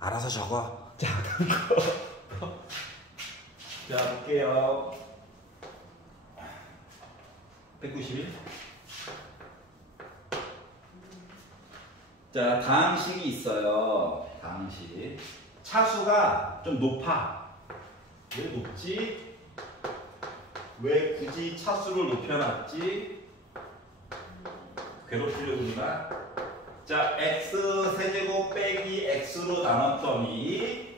알아서 적어. 자, 다음 거. 자, 볼게요. 191. 자, 다항식이 있어요. 다항식. 차수가 좀 높아. 왜 높지? 왜 굳이 차수를 높여놨지? 괴롭히려구나. 자, x 세제곱 빼기 x로 나눴더니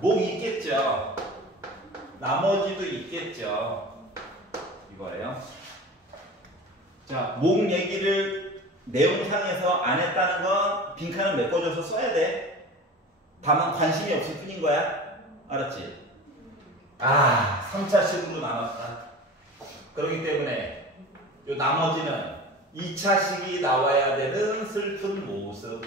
목 있겠죠? 나머지도 있겠죠? 이거예요. 자, 목 얘기를 내용상에서 안 했다는 건 빈칸을 메꿔줘서 써야 돼. 다만 관심이 없을 뿐인 거야. 알았지? 아, 3차식으로 나눴다. 그렇기 때문에 요 나머지는 2차식이 나와야 되는 슬픈 모습.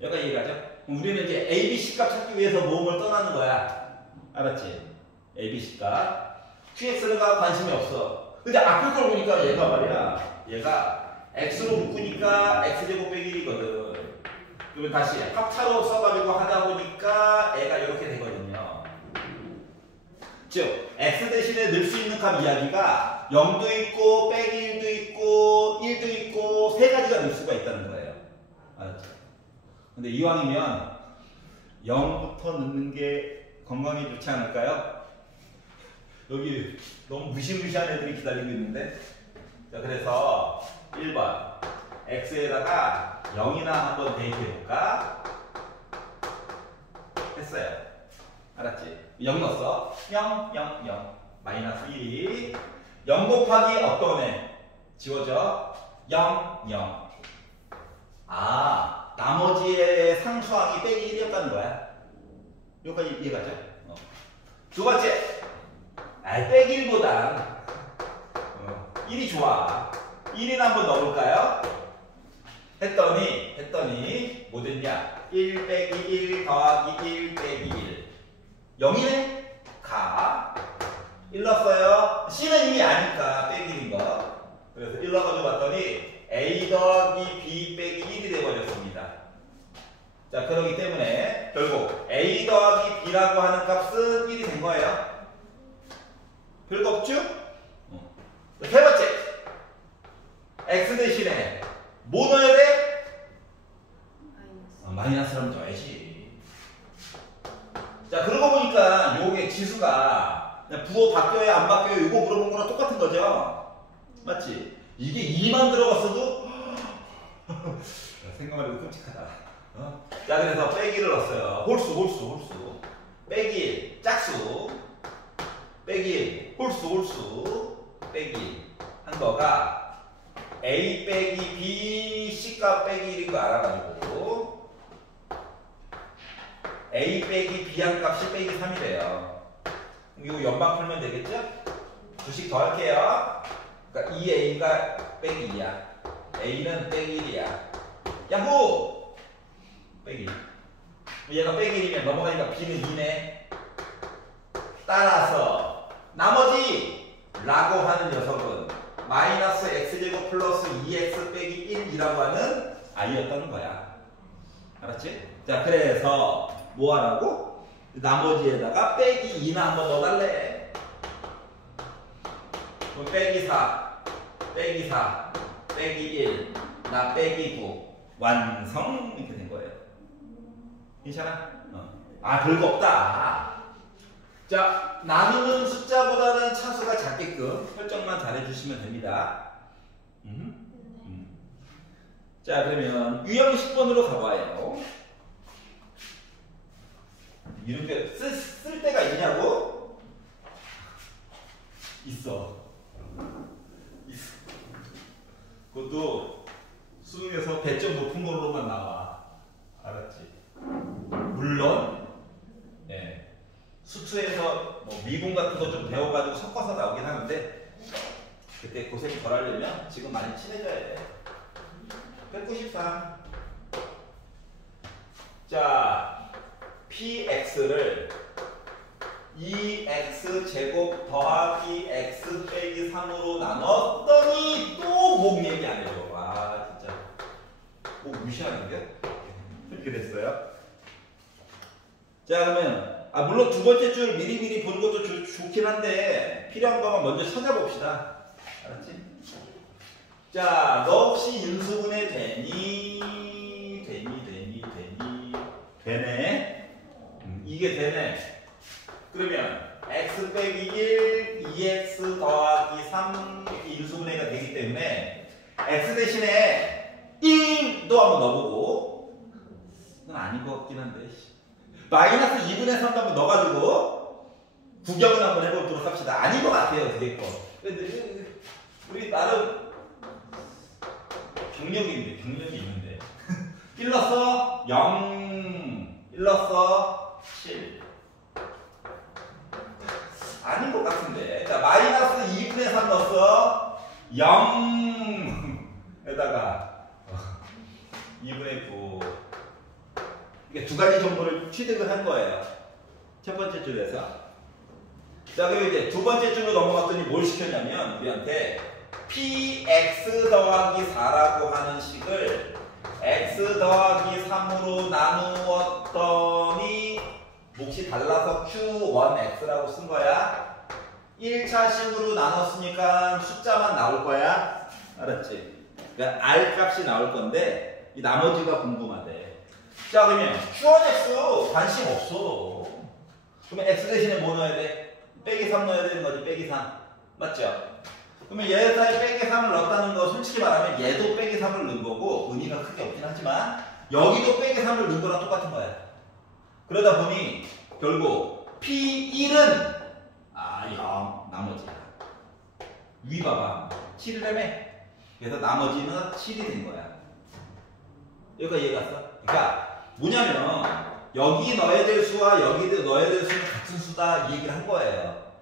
여기까지 이해가죠? 우리는 이제 ABC 값 찾기 위해서 모음을 떠나는 거야. 알았지? ABC 값. QX가 관심이 없어. 근데 앞에 걸 보니까 얘가 말이야. 얘가 X로 묶으니까 X제곱 빼기 1이거든. 그러면 다시 합차로 써가지고 하다 보니까 애가 이렇게 되거든요. 즉, X 대신에 넣을 수 있는 값 이야기가 0도 있고, 빼기 1도 있고, 1도 있고, 세 가지가 넣을 수가 있다는 거예요. 알았죠? 근데 이왕이면 0부터 넣는 게 건강에 좋지 않을까요? 여기 너무 무시무시한 애들이 기다리고 있는데. 자, 그래서 1번. X에다가 0이나 한번 대입해볼까? 했어요. 알았지? 0 넣었어. 0, 0, 0. 마이너스 1이 0 곱하기 어떤 애? 지워져. 0, 0. 아, 나머지의 상수항이 빼기 1이었다는 거야. 여기까지 이해가죠? 두 번째. 빼기 1보단 1이 좋아. 1이나 한번 넣어볼까요? 했더니 뭐 됐냐? 1 빼기 1 더하기 1 빼기 1. 0이네? 가. 1 넣었어요. C는 이미 아니까 빼기 1인 거. 그래서 1 넣어가지고 봤더니 A 더하기 B 빼기 1이 돼버렸습니다. 자, 그렇기 때문에 결국 A 더하기 B라고 하는 값은 1이 된 거예요. 별거 없죠? 세 번째. X 대신에 뭐 넣어야 돼? 마이너스를 하면 넣어야지. 자, 그러고 보니까 요게 지수가 부호 바뀌어요 안 바뀌어요 이거 물어본 거랑 똑같은 거죠? 맞지? 이게 2만 들어갔어도 생각만 해도 끔찍하다. 자, 그래서 빼기를 넣었어요. 홀수 빼기 1 짝수 빼기 1 홀수 빼기 1 한 거가 A 빼기 B C값 빼기 1인 거 알아가지고 A 빼기 B 한 값이 빼기 3이래요. 이거 연방 풀면 되겠죠? 두씩 더 할게요. 그러니까 2A가 빼기 2야. A는 빼기 1이야. 야호! 빼기 1. 얘가 빼기 1이면 넘어가니까 B는 2네. 따라서 나머지 라고 하는 녀석은 마이너스 x제곱 플러스 2x 빼기 1이라고 하는 i였다는 거야. 알았지? 자, 그래서 뭐 하라고? 나머지에다가 빼기 2나 한번 넣어달래. 그럼 빼기 4, 빼기 4, 빼기 1, 나 빼기 9 완성 이렇게 된 거예요. 괜찮아? 아, 별거 없다. 자, 나누는 숫자보다는 차수가 작게끔 설정만 잘해주시면 됩니다. 자, 그러면 유형 10번으로 가봐요. 이런 게 쓸 때가 있냐고? 있어. 그것도 수능에서 배점 높은 걸로만 나와. 알았지? 물론 수투에서 뭐 미분 같은 거 좀 배워가지고 섞어서 나오긴 하는데 그때 고생 덜 하려면 지금 많이 친해져야 돼. 193. 자, px를 2x 제곱 더하기 x 빼기 3으로 나눴더니 또 목 얘기 안 해줘. 와, 진짜 목 무시하는데? 이렇게 됐어요. 자, 그러면 물론 두 번째 줄 미리미리 보는 것도 좋긴 한데 필요한 것만 먼저 찾아봅시다. 알았지? 자, 너 혹시 인수분해 되니? 되네? 이게 되네. 그러면 x 빼기 1, 2x 더하기 3 이렇게 인수분해가 되기 때문에 x 대신에 1도 한번 넣어보고, 이건 아닌 것 같긴 한데 마이너스 2분의 3도 한번 넣어가지고 구경을 한번 해보도록 합시다. 아닌 것 같아요, 그게 거. 우리 나름 경력이 있는데 1 넣었어 0, 1 넣었어 7. 아닌 것 같은데. 자, 마이너스 2분의 3 넣었어 0에다가 2분의 9. 이게 두 가지 정보를 취득을 한 거예요. 첫 번째 줄에서. 자, 그리고 이제 두 번째 줄로 넘어갔더니 뭘 시켰냐면 우리한테 px 더하기 4라고 하는 식을 x 더하기 3으로 나누었더니 몫이 달라서 q1x라고 쓴 거야. 1차식으로 나눴으니까 숫자만 나올 거야. 알았지? 그러니까 r 값이 나올 건데 이 나머지가 궁금하대. 자, 그러면 q1x 관심 없어. 그러면 x 대신에 뭐 넣어야 돼? 빼기 3 넣어야 되는 거지. 빼기 3. 맞죠? 그러면 얘 사이에 빼기 3을 넣었다는 거 솔직히 말하면 얘도 빼기 3을 넣은 거고 의미가 크게 없긴 하지만 여기도 빼기 3을 넣은 거랑 똑같은 거야. 그러다 보니 결국 P1은 0 나머지야. 위 봐봐. 7이라며. 그래서 나머지는 7이 된 거야. 여기까지 이해갔어? 그러니까 뭐냐면 여기 넣어야 될 수와 여기 넣어야 될 수는 같은 수다 이 얘기를 한 거예요.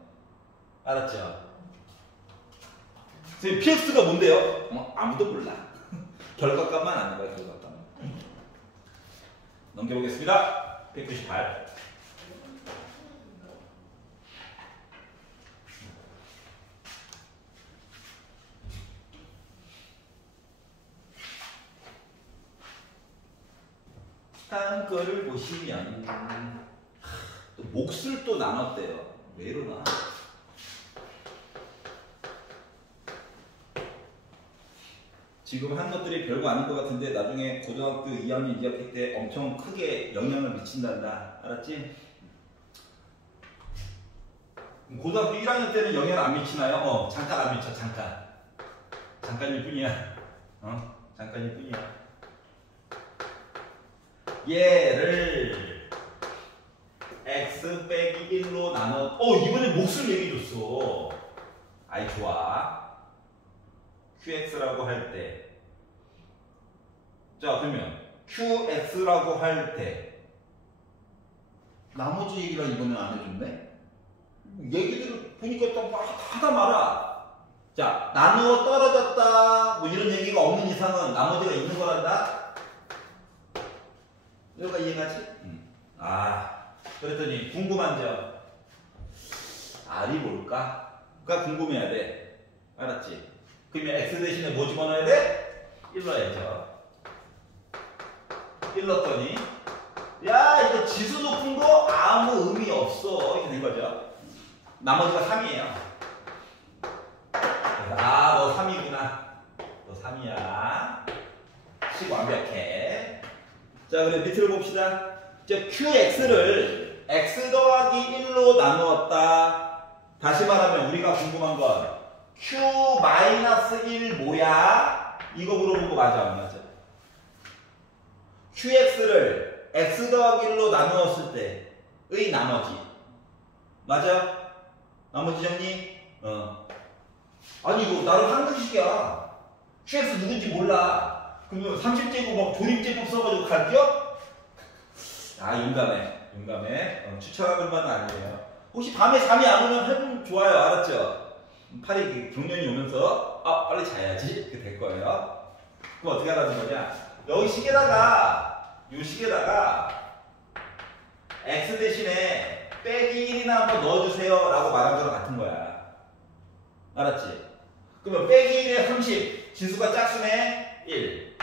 알았죠? 선생님 PX가 뭔데요? 아무도 몰라. 결과값만 아는 거야. 결과값. 넘겨보겠습니다. 198. 다음 거를 보시면 또 몫을 또 나눴대요. 왜 이러나? 지금 한 것들이 별거 아닌 것 같은데 나중에 고등학교 2학년, 2학기 때 엄청 크게 영향을 미친단다. 알았지? 고등학교 1학년 때는 영향을 안 미치나요? 잠깐 안 미쳐. 잠깐일 뿐이야. 잠깐일 뿐이야. 얘를 x 빼기 1로 나눠. 이번에 몫을 얘기해줬어. 아이 좋아. qx라고 할 때. 자, 그러면 qx라고 할 때 나머지 얘기를 이번엔 안 해줬네? 얘기들을 보니까 또 막 하다 말아. 자, 나누어 떨어졌다 뭐 이런 얘기가 없는 이상은 나머지가 있는 거란다. 여기가 이해가지? 그랬더니 궁금한 점 R이 뭘까? 가 궁금해야 돼. 알았지? 그러면 X 대신에 뭐 집어넣어야 돼? 1 넣어야죠. 1 넣었더니 야, 이거 지수 높은 거 아무 의미 없어. 이렇게 된 거죠. 나머지가 3이에요. 그래서 너 3이구나. 너 3이야. 식 완벽해. 자, 그럼 밑으로 봅시다. QX를 X 더하기 1로 나누었다. 다시 말하면 우리가 궁금한 건 Q-1 뭐야? 이거 물어본 거 맞아, 안 맞아? QX를 X 더하기 1로 나누었을 때의 나머지. 맞아? 나머지 정리? 아니, 이거 나름 한글식이야. QX 누군지 몰라. 그러면 30제곱 막 조립제법 써가지고 가르쳐? 용감해. 추천할 만은 아니에요. 혹시 밤에 잠이 안 오면 해보면 좋아요. 알았죠? 팔이 경련이 오면서 빨리 자야지 이렇게 될 거예요. 그럼 어떻게 하라는 거냐? 여기 식에다가 이 식에다가 x 대신에 빼기 1이나 한번 넣어주세요 라고 말한 거랑 같은 거야. 알았지? 그러면 빼기 1에 30 진수가 짝수네 1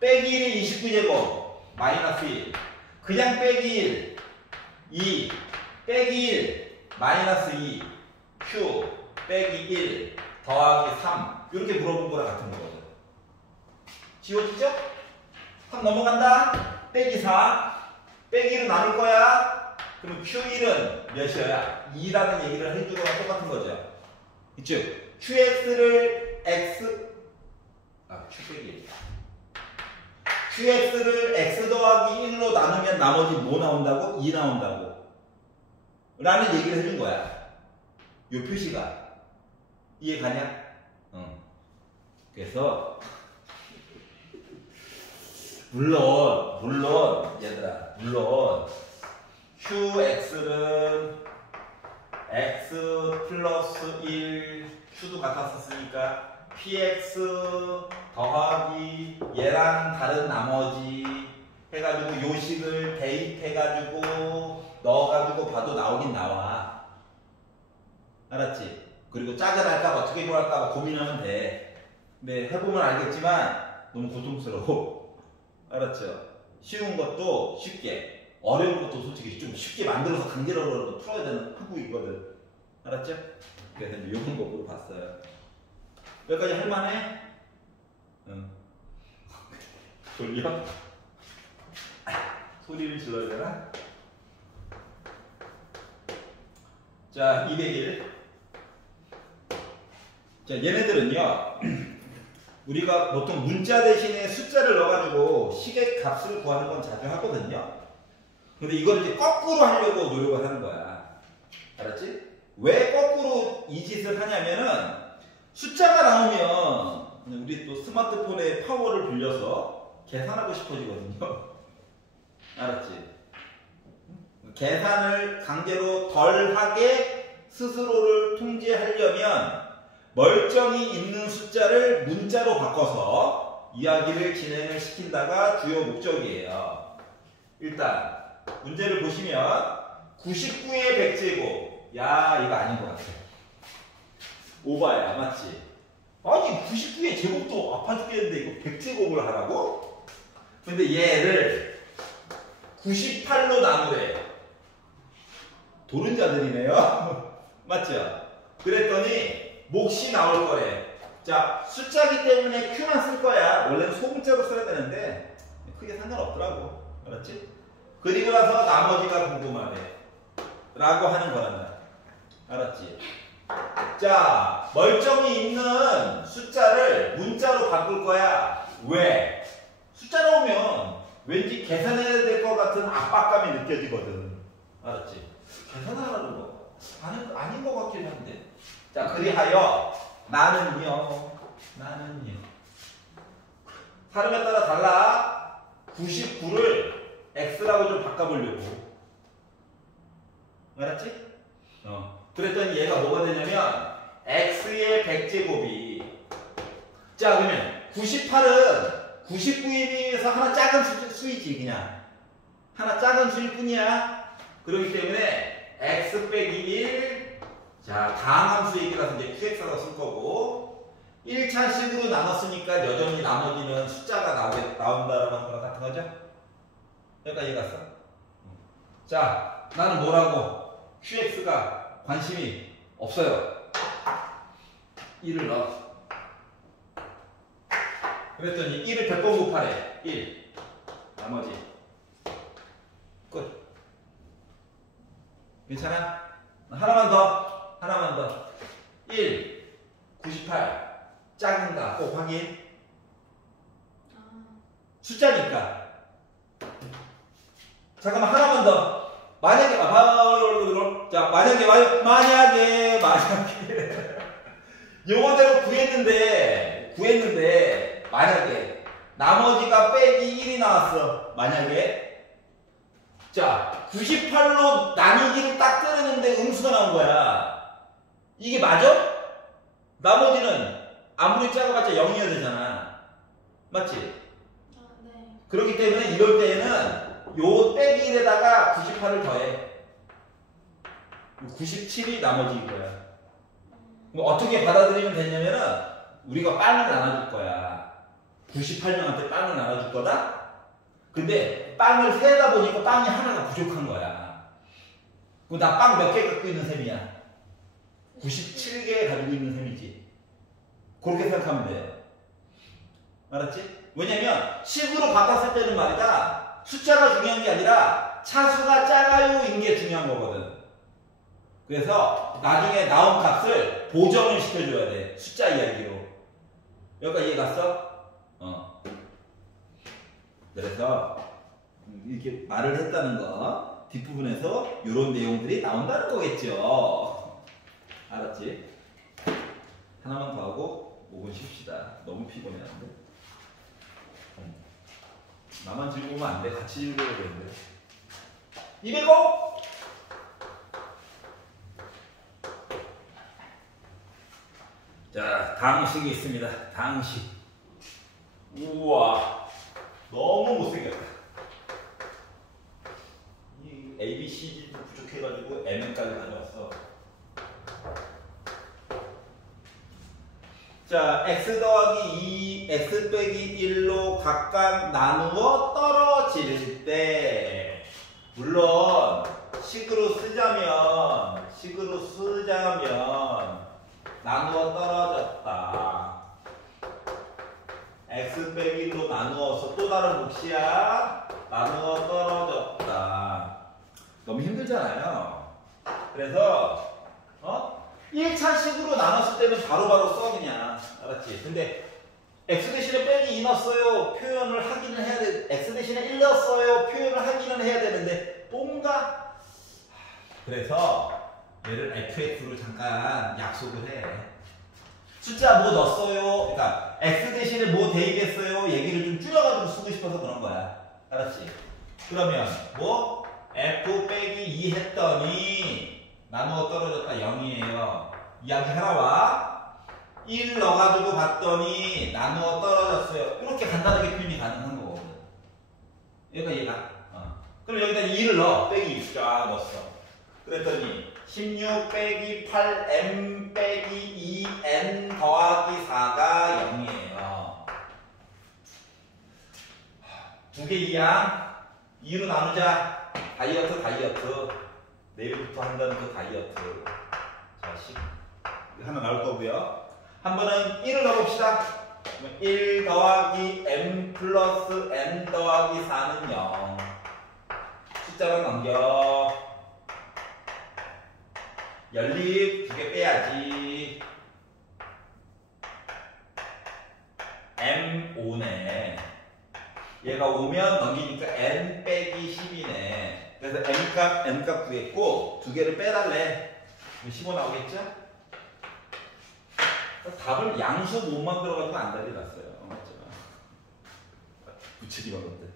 빼기 1이 29제곱 마이너스 1. 그냥 빼기 1. 2 빼기 1 마이너스 2. Q 빼기 1 더하기 3. 이렇게 물어본 거랑 같은 거거든. 지워지죠? 3 넘어간다. 빼기 4. 빼기 1은 나눌 거야. 그럼 Q1은 몇이어야? 2라는 얘기를 해준 거랑 똑같은 거죠. 즉 QX를 X Q 빼기 1. QX를 X 더하기 1로 나누면 나머지 뭐 나온다고? 2 나온다고. 라는 얘기를 해준 거야. 요 표시가. 이해 가냐? 그래서 물론 얘들아 QX는 X 플러스 1 Q도 같았었으니까 PX 더하기 얘랑 다른 나머지 해가지고 요식을 대입해가지고 넣어가지고 봐도 나오긴 나와. 알았지? 그리고 짝을 할까 어떻게 구할까 고민하면 돼. 근데 해보면 알겠지만 너무 고통스러워. 알았죠? 쉬운 것도 쉽게, 어려운 것도 솔직히 좀 쉽게 만들어서 강제로 풀어야 되는 학부이거든. 알았죠? 그래서 이제 이런 거 물어봤어요. 여기까지 할만해? 응. 졸려? 소리를 질러야 되나? 자, 201. 자, 얘네들은요, 우리가 보통 문자 대신에 숫자를 넣어가지고 식의 값을 구하는 건 자주 하거든요. 근데 이걸 이제 거꾸로 하려고 노력을 하는 거야. 알았지? 왜 거꾸로 이 짓을 하냐면은 숫자가 나오면 우리 또 스마트폰의 파워를 빌려서 계산하고 싶어지거든요. 알았지? 계산을 강제로 덜 하게 스스로를 통제하려면 멀쩡히 있는 숫자를 문자로 바꿔서 이야기를 진행을 시킨다가 주요 목적이에요. 일단 문제를 보시면 99의 100제곱. 야, 이거 아닌 것 같아. 오바야, 맞지? 아니 99의 제곱도 아파 죽겠는데 이거 100제곱을 하라고? 근데 얘를 98로 나누래. 도른자들이네요. 맞죠? 그랬더니 몫이 나올 거래. 자, 숫자기 때문에 Q만 쓸 거야. 원래는 소문자로 써야 되는데 크게 상관없더라고. 알았지? 그리고 나서 나머지가 궁금하네 라고 하는 거란다. 알았지? 자, 멀쩡히 있는 숫자를 문자로 바꿀 거야. 왜? 숫자 나오면 왠지 계산해야 될 것 같은 압박감이 느껴지거든. 알았지? 계산하라는 거 아닌 것 같긴 한데. 자, 그리하여 나는요 사람에 따라 달라. 99를 X라고 좀 바꿔보려고. 알았지? 그랬더니 얘가 뭐가 되냐면 X의 100제곱이. 자, 그러면 98은 99에 비해서 하나 작은 수이지. 그냥 하나 작은 수일 뿐이야. 그렇기 때문에 X 빼기 1. 자, 다항함수얘기라서 이제 QX라고 쓸 거고, 1차식으로 나눴으니까 여전히 나머지는 숫자가 나온다라고 하는 거랑 같은 거죠? 여기까지 갔어. 자, 나는 뭐라고? QX가 관심이 없어요. 1을 넣어. 그랬더니 1을 100번 곱하래. 1. 나머지. 끝. 괜찮아? 하나만 더. 1. 98. 작은가? 꼭 확인. 숫자니까. 잠깐만, 하나만 더. 만약에 영어대로 구했는데 만약에 나머지가 빼기 1이 나왔어. 만약에 자, 98로 나누기를 딱 때리는데 음수가 나온 거야. 이게 맞아? 나머지는 아무리 작아봤자 0이어야 되잖아. 맞지? 네. 그렇기 때문에 이럴 때에는 요 빼기 1에다가 98을 더해. 97이 나머지인 거야. 뭐 어떻게 받아들이면 되냐면은 우리가 빵을 나눠줄 거야. 98명한테 빵을 나눠줄 거다. 근데 빵을 세다 보니까 빵이 하나가 부족한 거야. 그럼 나 빵 몇 개 갖고 있는 셈이야? 97개 가지고 있는 셈이지. 그렇게 생각하면 돼요. 알았지? 왜냐면 식으로 바꿨을 때는 말이다. 숫자가 중요한 게 아니라 차수가 작아요인 게 중요한 거거든. 그래서 나중에 나온 값을 보정을 시켜줘야 돼. 숫자 이야기로. 여기까지 이해 갔어? 그래서 이렇게 말을 했다는 거 뒷부분에서 이런 내용들이 나온다는 거겠죠. 알았지? 하나만 더 하고 5분 쉽시다. 너무 피곤해하는데. 나만 즐거우면 안 돼. 같이 즐거워야 되는데. 205! 자, 당식이 있습니다. 당식. 우와, 너무 못생겼다. 이 ABCD도 부족해가지고 M까지 가져왔어. 자, x 더하기 2, x 빼기 1로 각각 나누어 떨어질 때, 물론 식으로 쓰자면 나누어 떨어졌다. x 빼기 1로 나누어서 또 다른 몫이야. 나누어 떨어졌다. 너무 힘들잖아요. 그래서 1차식으로 나눴을 때는 바로바로 써 그냥. 알았지? 근데 x 대신에 빼기 2 넣었어요. 표현을 하기는 해야 돼. x 대신에 1 넣었어요. 표현을 하기는 해야 되는데 뭔가 그래서 얘를 fx로 잠깐 약속을 해. 숫자 뭐 넣었어요. 그러니까 x 대신에 뭐 대입했어요. 얘기를 좀 줄여가지고 쓰고 싶어서 그런 거야. 알았지? 그러면 뭐 f 빼기 2 했더니 나누어 떨어졌다 0이에요. 이야기 하나 와. 1 넣어가지고 봤더니 나누어 떨어졌어요. 이렇게 간단하게 표현이 가능한 거거든. 얘가. 그럼 여기다 2를 넣어. 빼기 2 쫙 넣었어. 그랬더니 16 빼기 8m 빼기 2n 더하기 4가 0이에요. 두 개 이양 2로 나누자. 다이어트. 내일부터 한다는 그 다이어트. 자, 하나 나올 거고요. 한 번은 1을 넣어봅시다. 1 더하기 m 플러스 n 더하기 4는 0. 숫자로 넘겨. 연립 2개 빼야지. m 5네. 얘가 5면 넘기니까 n 빼기 10이네. 그래서 n값 구했고 2개를 빼달래. 15 나오겠죠? 답을 양수 못 만들어가지고 안달이 났어요. 붙이기만 건데.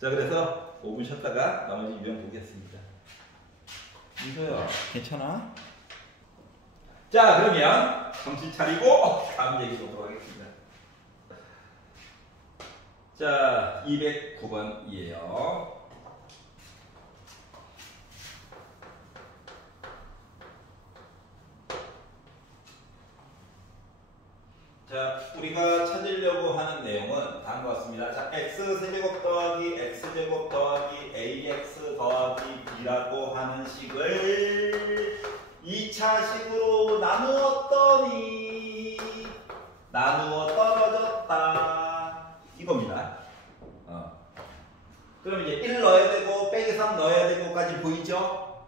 자, 그래서 5분 쉬었다가 나머지 유형 보겠습니다. 이거요. 괜찮아? 자, 그러면 정신 차리고 다음 얘기 보도록 하겠습니다. 자, 209번이에요. 자, 우리가 찾으려고 하는 내용은 다음과 같습니다. 자, x세제곱 더하기 x제곱 더하기 ax 더하기 b라고 하는 식을 2차식으로 나누었더니 나누어 떨어졌다. 이겁니다. 그럼 이제 1 넣어야 되고 빼기 3 넣어야 되고까지 보이죠?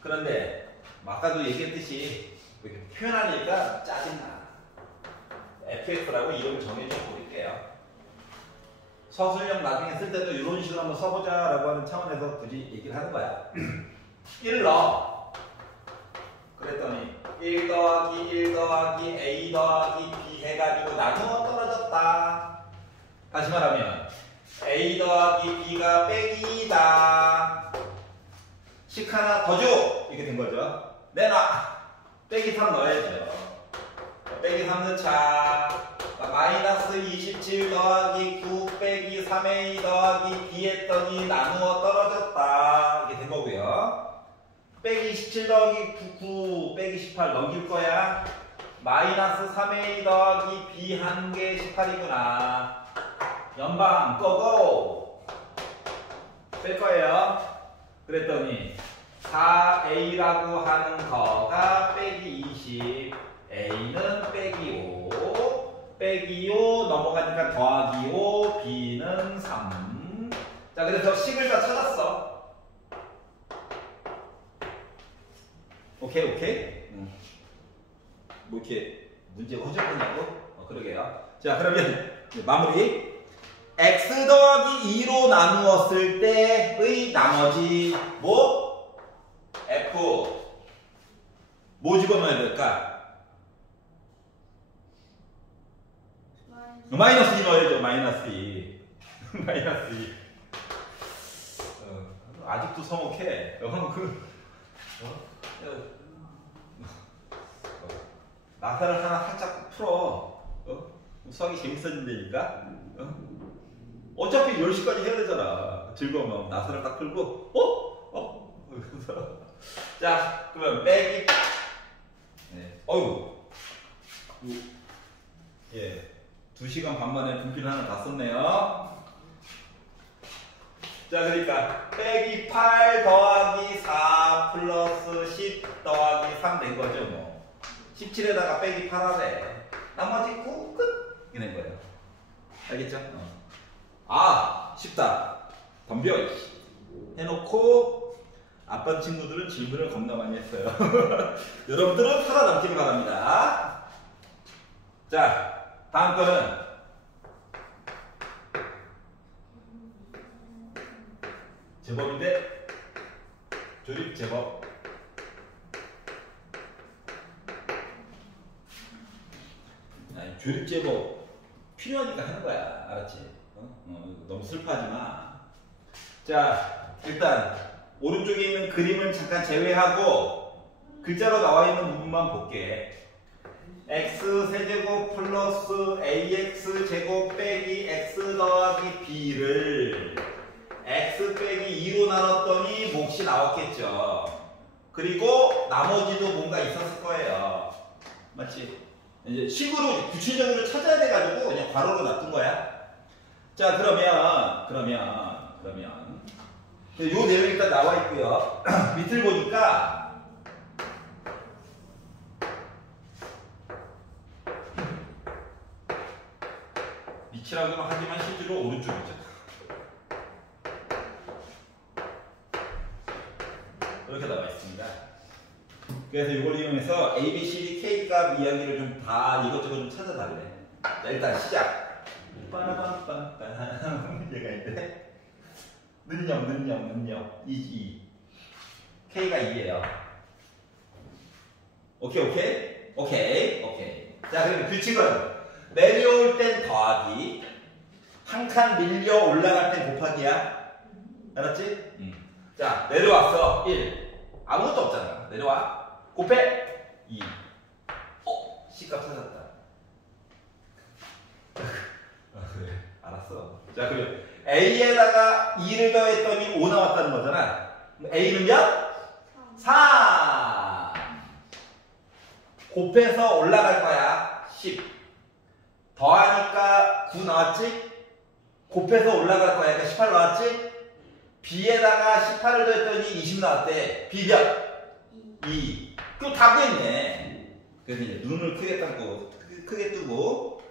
그런데 아까도 얘기했듯이 이렇게 표현하니까 짜증나. fx라고 이름을 정해줘 볼게요. 서술형 나중에 쓸 때도 이런 식으로 한번 써보자 라고 하는 차원에서 굳이 얘기를 하는 거야. 1 넣어. 그랬더니 1 더하기 a 더하기 b 해가지고 나누어 떨어졌다. 다시 말하면 a 더하기 b가 빼기 2다. 식 하나 더 줘. 이렇게 된 거죠. 내놔. 빼기 3 넣어야죠. 빼기 3 넣자. 마이너스 27 더하기 9 빼기 3a 더하기 b 했더니 나누어 떨어졌다. 이게 된 거고요. 빼기 27 더하기 9 빼기 18 넘길 거야. 마이너스 3a 더하기 b 한 개 18이구나. 연방 꺼고. 뺄 거예요. 그랬더니 4a라고 하는 거가 빼기 20, a는 빼기 5, 빼기 5 넘어가니까 더하기 5, b는 3. 자, 그래서 식을 다 찾았어. 오케이, 오케이? 뭐 이렇게 문제가 허접하냐고? 그러게요. 자, 그러면 마무리. x 더하기 2로 나누었을 때의 나머지 뭐? f 뭐 집어넣어야 될까? 마이너스 2 넣어야죠. 마이너스 2. 마이너스 2. 아직도 서먹해. 나사를 하나 살짝 풀어. 수학이 재밌어진다니까. 어차피 10시까지 해야 되잖아. 즐거우면 나사를 딱 풀고 자, 그러면 빼기. 네. 예, 2시간 반 만에 분필 하나 다 썼네요. 자, 그러니까 빼기 8 더하기 4 플러스 10 더하기 3 된 거죠. 뭐 17에다가 빼기 8 하래. 나머지 9 끝. 이렇게 된 거예요. 알겠죠? 쉽다. 덤벼 해놓고 아빠 친구들은 질문을 겁나 많이 했어요. 여러분들은 살아남기를 바랍니다. 자, 다음 거는 제법인데 조립 제법. 아니, 조립 제법 필요하니까 하는 거야. 알았지? 너무 슬퍼하지 마. 자, 일단 오른쪽에 있는 그림은 잠깐 제외하고 글자로 나와 있는 부분만 볼게. x 세제곱 플러스 ax 제곱 빼기 x 더하기 b를 x 빼기 2로 나눴더니 몫이 나왔겠죠. 그리고 나머지도 뭔가 있었을 거예요. 맞지? 이제 식으로 구체적으로 찾아야 돼가지고 그냥 괄호로 놔둔 거야. 자, 그러면 요 내용이 일단 나와 있고요. 밑을 보니까 밑이라고는 하지만 실제로 오른쪽이죠. 이렇게 나와 있습니다. 그래서 이걸 이용해서 A, B, C, D, K 값 이야기를 좀 다 이것저것 좀 찾아달래. 자, 일단 시작. 빠라밤빰빰 얘가 있는데 능력 2 K가 2예요. 오케이. 자, 그럼 규칙은 내려올 땐 더하기, 한 칸 밀려 올라갈 땐 곱하기야. 알았지? 자, 내려왔어. 1. 아무것도 없잖아. 내려와. 곱해. 2. C값 찾았다. 그래. 알았어. 자, 그럼 A에다가 2를 더했더니 5 나왔다는 거잖아. A는 몇? 3. 곱해서 올라갈 거야. 10. 더하니까 9 나왔지? 곱해서 올라갈 거야. 그러니까 18 나왔지? B에다가 18을 더했더니 20 나왔대. B 몇? 2. 그거 다 구했네. 그래서 이제 눈을 크게 감고, 크게 뜨고,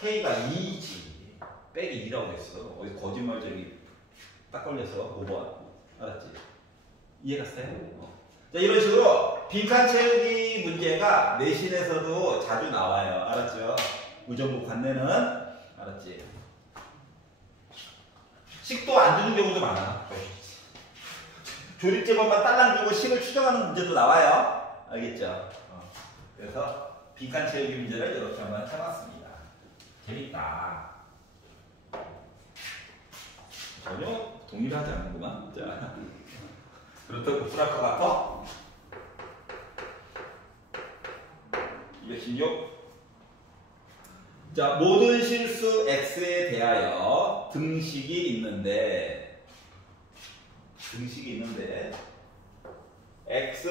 K가 2지. 빼기 2라고 했어. 어디 거짓말쟁이 딱 걸렸어. 5번. 알았지? 이해갔어요? 자, 이런 식으로 빈칸 채우기 문제가 내신에서도 자주 나와요. 알았죠? 우정부 관내는. 알았지? 식도 안 주는 경우도 많아. 조립제법만 딸랑 주고 식을 추정하는 문제도 나와요. 알겠죠? 그래서 빈칸 채우기 문제를 이렇게 한번 해봤습니다. 재밌다. 전혀 동일하지 않는구만. 자, 그렇다고 불할 것 같아? 216. 자, 모든 실수 x에 대하여 등식이 있는데 x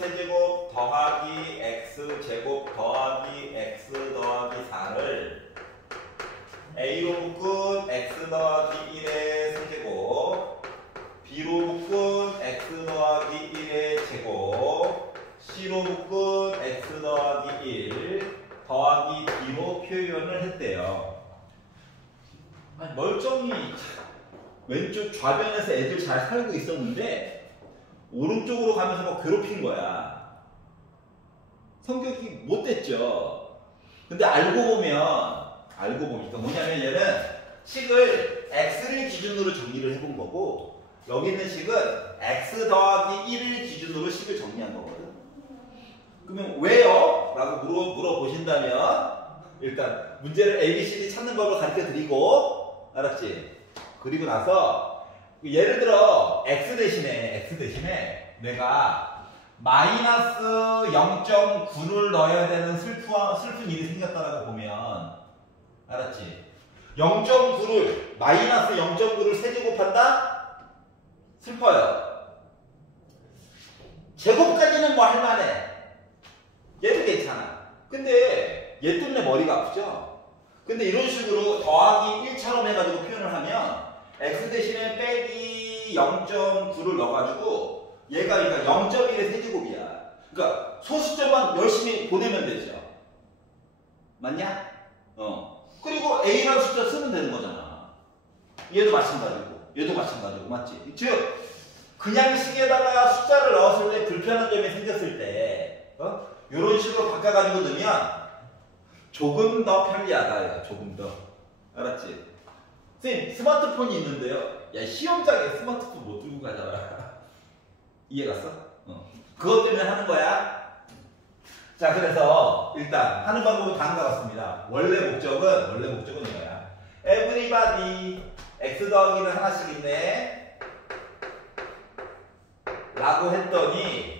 세제곱 더하기 x 제곱 더하기 x 더하기 4를 A로 묶은 x 더하기 1의 세제곱, B로 묶은 x 더하기 1의 제곱, C로 묶은 x 더하기 1 더하기 D로 표현을 했대요. 아니, 멀쩡히 왼쪽 좌변에서 애들 잘 살고 있었는데 오른쪽으로 가면서 막 괴롭힌 거야. 성격이 못됐죠. 근데 알고 보니까 뭐냐면 얘는 식을 x를 기준으로 정리를 해본 거고, 여기 있는 식은 x 더하기 1을 기준으로 식을 정리한 거거든. 그러면 왜요? 라고 물어보신다면 일단 문제를 ABCD 찾는 법을 가르쳐 드리고, 알았지? 그리고 나서 예를 들어 x 대신에 내가 마이너스 0.9를 넣어야 되는 슬픈 일이 생겼다라고 보면, 알았지? 0.9를 마이너스 0.9를 세제곱한다? 슬퍼요. 제곱까지는 뭐 할만해. 얘도 괜찮아. 근데 얘 때문에 머리가 아프죠? 근데 이런 식으로 더하기 1처럼 해가지고 표현을 하면 x 대신에 빼기 0.9를 넣어가지고 얘가 그러니까 0.1의 세제곱이야. 그러니까 소수점만 열심히 보내면 되죠. 맞냐? 그리고 A라는 숫자 쓰면 되는 거잖아. 얘도 마찬가지고, 맞지? 즉 그냥 식에다가 숫자를 넣었을 때 불편한 점이 생겼을 때 이런 식으로 바꿔가지고 넣으면 조금 더 편리하다. 조금 더. 알았지? 선생님 스마트폰이 있는데요. 야, 시험장에 스마트폰 못 들고 가잖아. 이해 갔어? 그것 때문에 하는 거야. 자, 그래서 일단 하는 방법은 다음과 같습니다. 원래 목적은 이거야. Everybody x 더하기는 하나씩 있네 라고 했더니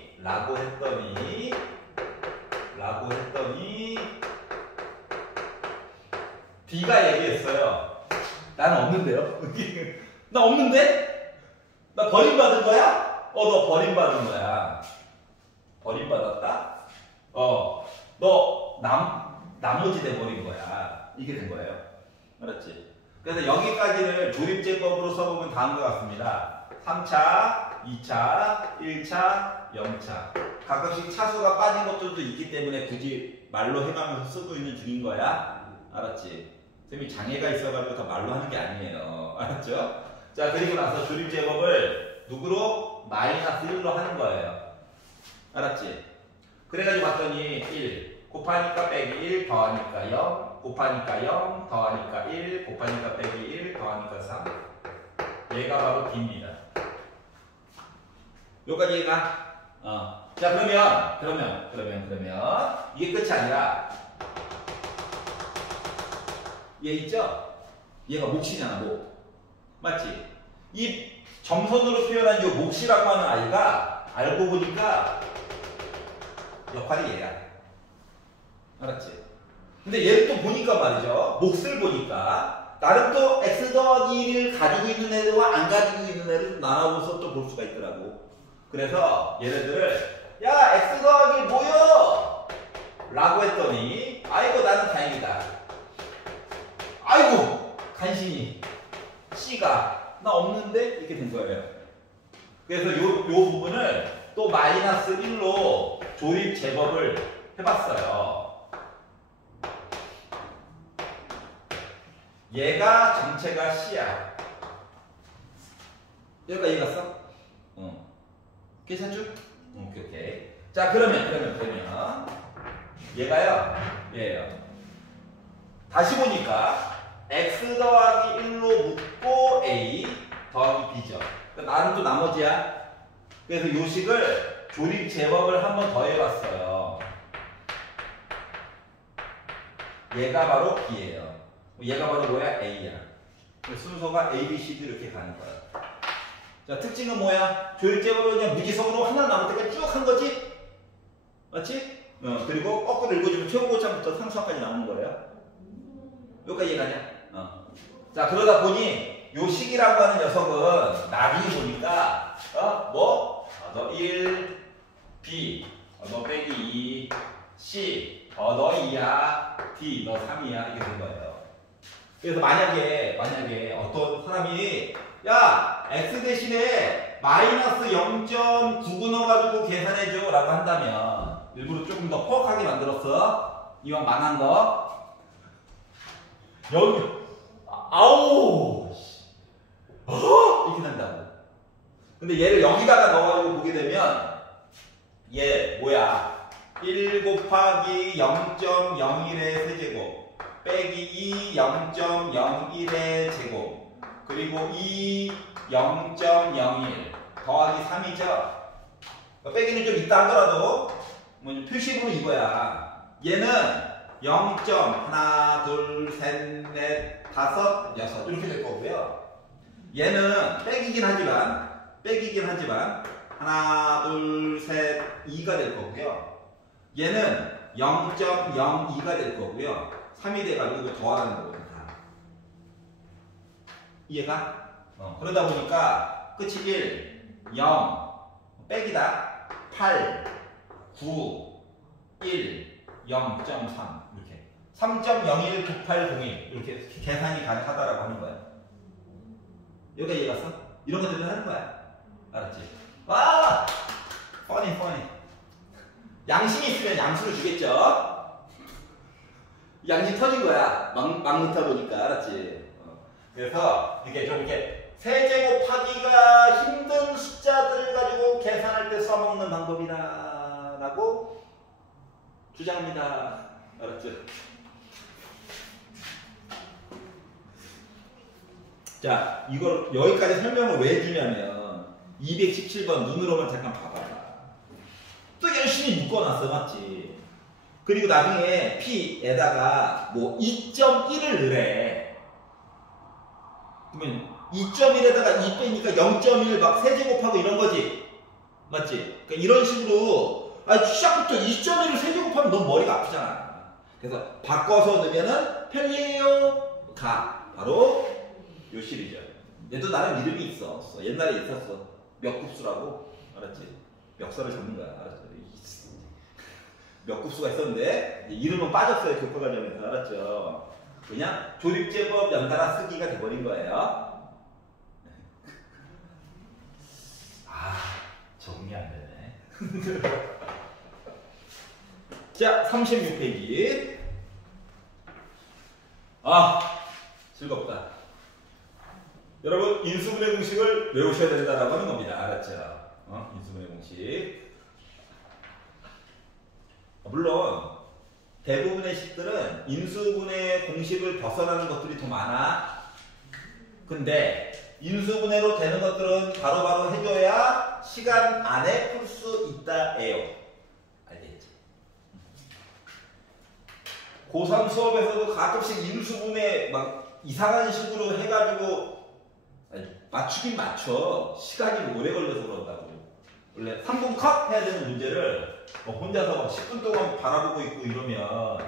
D가 얘기했어요. 나는 없는데요? 나 없는데? 나 버림받은 거야? 너 버림받은 거야. 버림받았다? 너 나머지 돼버린 거야. 이게 된 거예요. 알았지? 그래서 여기까지를 조립제법으로 써보면 다음과 같습니다. 3차, 2차, 1차, 0차. 가끔씩 차수가 빠진 것들도 있기 때문에 굳이 말로 해가면서 쓰고 있는 중인 거야. 알았지? 선생님이 장애가 있어가지고 더 말로 하는 게 아니에요. 알았죠? 자, 그리고 나서 조립제법을 누구로? 마이너스 1로 하는 거예요. 알았지? 그래가지고 봤더니 1 곱하니까 빼기 1 더하니까 0 곱하니까 0 더하니까 1 곱하니까 빼기 1 더하니까 3. 얘가 바로 D입니다. 여기까지 얘가 자, 그러면 이게 끝이 아니라 얘 있죠? 얘가 몫이잖아. 몫. 맞지? 이 점선으로 표현한 이 몫이라고 하는 아이가 알고 보니까 역할이 얘야. 알았지? 근데 얘를 또 보니까 말이죠. 몫을 보니까 나름 또 x 더하기 1을 가지고 있는 애들과 안 가지고 있는 애를 나눠서 또 볼 수가 있더라고. 그래서 얘네들을 야, x 더하기 뭐여? 라고 했더니 아이고 나는 다행이다. 아이고 간신히 C가 나 없는데? 이렇게 된 거예요. 그래서 요 부분을 또 마이너스 1로 조립 제법을 해봤어요. 얘가 정체가 C야. 여기가 이해갔어? 괜찮죠? 오케이. 자, 그러면 얘예요. 다시 보니까 x 더하기 1로 묶고 a 더하기 b죠. 그러니까 나는 또 나머지야. 그래서 요 식을 조립 제법을 한 번 더 해봤어요. 얘가 바로 b예요. 얘가 바로 뭐야? a야. 순서가 a, b, c, d 이렇게 가는 거야. 자, 특징은 뭐야? 조립 제법을 그냥 무지성으로 하나 남을 때까지 쭉 한 거지? 맞지? 그리고 거꾸로 읽어주면 최고고참부터 상수항까지 나오는 거예요. 여기까지 이해가냐? 자, 그러다 보니 요 식이라고 하는 녀석은 나중에 보니까 너 1, B, 너 빼기 2, C, 너 2야, D, 너 3이야 이렇게 된 거예요. 그래서 만약에 어떤 사람이 야 x 대신에 마이너스 0.9 넣어가지고 계산해줘 라고 한다면 일부러 조금 더 포악하게 만들었어. 이왕 망한 거 여기 아우 이렇게 된다고. 근데 얘를 여기다가 넣어가지고 보게 되면 얘 뭐야 1 곱하기 0.01의 세제곱 빼기 2 0.01의 제곱 그리고 2 0.01 더하기 3이죠. 빼기는 좀 있다 하더라도 뭐 표식으로 이거야. 얘는 0. 하나, 둘, 셋, 넷, 다섯, 여섯 이렇게 될 거고요. 얘는 빼기긴 하지만 하나, 둘, 셋, 2가 될 거고요. 얘는 0.02가 될 거고요. 3이 돼가지고 이거 더하라는 거거든. 다. 이해가? 그러다 보니까 끝이 1, 0, 빼기다. 8, 9, 1, 0.3 이렇게 3.019801 이렇게 계산이 가능하다라고 하는 거야. 여기가 이해갔어? 이런 것들을 하는 거야. 알았지? 와! funny. 양심이 있으면 양수를 주겠죠? 양심 터진 거야. 막 넣다 보니까. 알았지? 그래서 이렇게 세제곱하기가 힘든 숫자들을 가지고 계산할 때 써먹는 방법이다 라고 주장합니다. 알았죠? 자, 이걸 여기까지 설명을 왜 해주냐면 217번 눈으로만 잠깐 봐봐라. 또 열심히 묶어놨어, 맞지? 그리고 나중에 P에다가 뭐 2.1을 넣으래. 그러면 2.1에다가 2 빼니까 0.1 막 세제곱하고 이런 거지. 맞지? 그러니까 이런 식으로 시작부터 2.1을 세제곱하면 너무 머리가 아프잖아. 그래서 바꿔서 넣으면은 편리해요. 바로 요 실이죠. 얘도 나름 이름이 있었어. 옛날에 있었어. 멱굽수라고. 알았지? 멱살을 잡는 거야. 알았죠? 멱굽수가 있었는데 이름은 빠졌어요. 교과과정에서. 알았죠? 그냥 조립제법 연달아 쓰기가 돼버린 거예요. 정리 안 되네. 자, 36페이지. 즐겁다. 여러분, 인수분해 공식을 외우셔야 된다라고 하는 겁니다. 알았죠? 인수분해 공식. 물론 대부분의 식들은 인수분해 공식을 벗어나는 것들이 더 많아. 근데 인수분해로 되는 것들은 바로바로 해줘야 시간 안에 풀 수 있다예요. 알겠지? 고3 수업에서도 가끔씩 인수분해 막 이상한 식으로 해가지고 맞추긴 맞춰. 시간이 오래 걸려서 그런다고. 원래 3분 컷 해야 되는 문제를 혼자서 막 10분 동안 바라보고 있고 이러면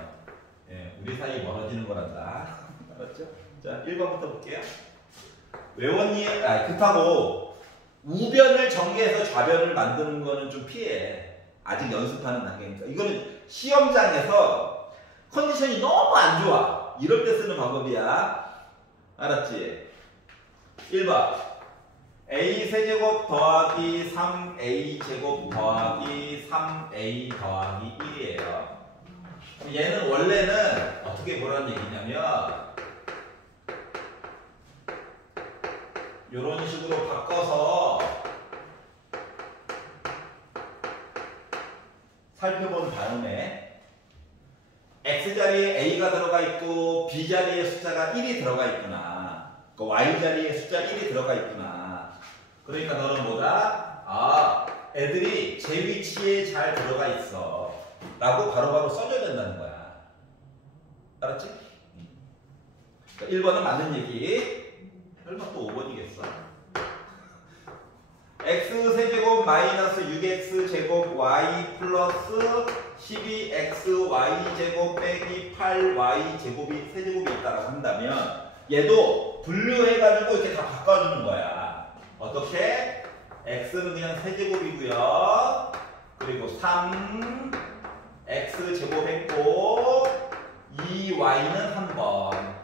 우리 사이 멀어지는 거란다. 알았죠? 자, 1번부터 볼게요. 외원이 그렇다고 우변을 전개해서 좌변을 만드는 거는 좀 피해. 아직 연습하는 단계니까. 이거는 시험장에서 컨디션이 너무 안 좋아. 이럴 때 쓰는 방법이야. 알았지? 1번 a 세제곱 더하기 3a 제곱 더하기 3a 더하기 1이에요. 얘는 원래는 어떻게 보라는 얘기냐면 이런 식으로 바꿔서 살펴본 다음에 x자리에 a가 들어가 있고 b자리에 숫자가 1이 들어가 있구나. 그 y자리에 숫자 1이 들어가 있구나. 그러니까 너는 뭐다? 애들이 제 위치에 잘 들어가 있어 라고 바로바로 써줘야 된다는 거야. 알았지? 그러니까 1번은 맞는 얘기. 설마 또 5번이겠어. x 세제곱 마이너스 6x 제곱 y 플러스 12x y 제곱 빼기 8y 제곱이 세제곱이 있다고 한다면 얘도 분류해가지고 이렇게 다 바꿔주는 거야. 어떻게? x는 그냥 세제곱이고요. 그리고 3 x 제곱했고 2y는 3번.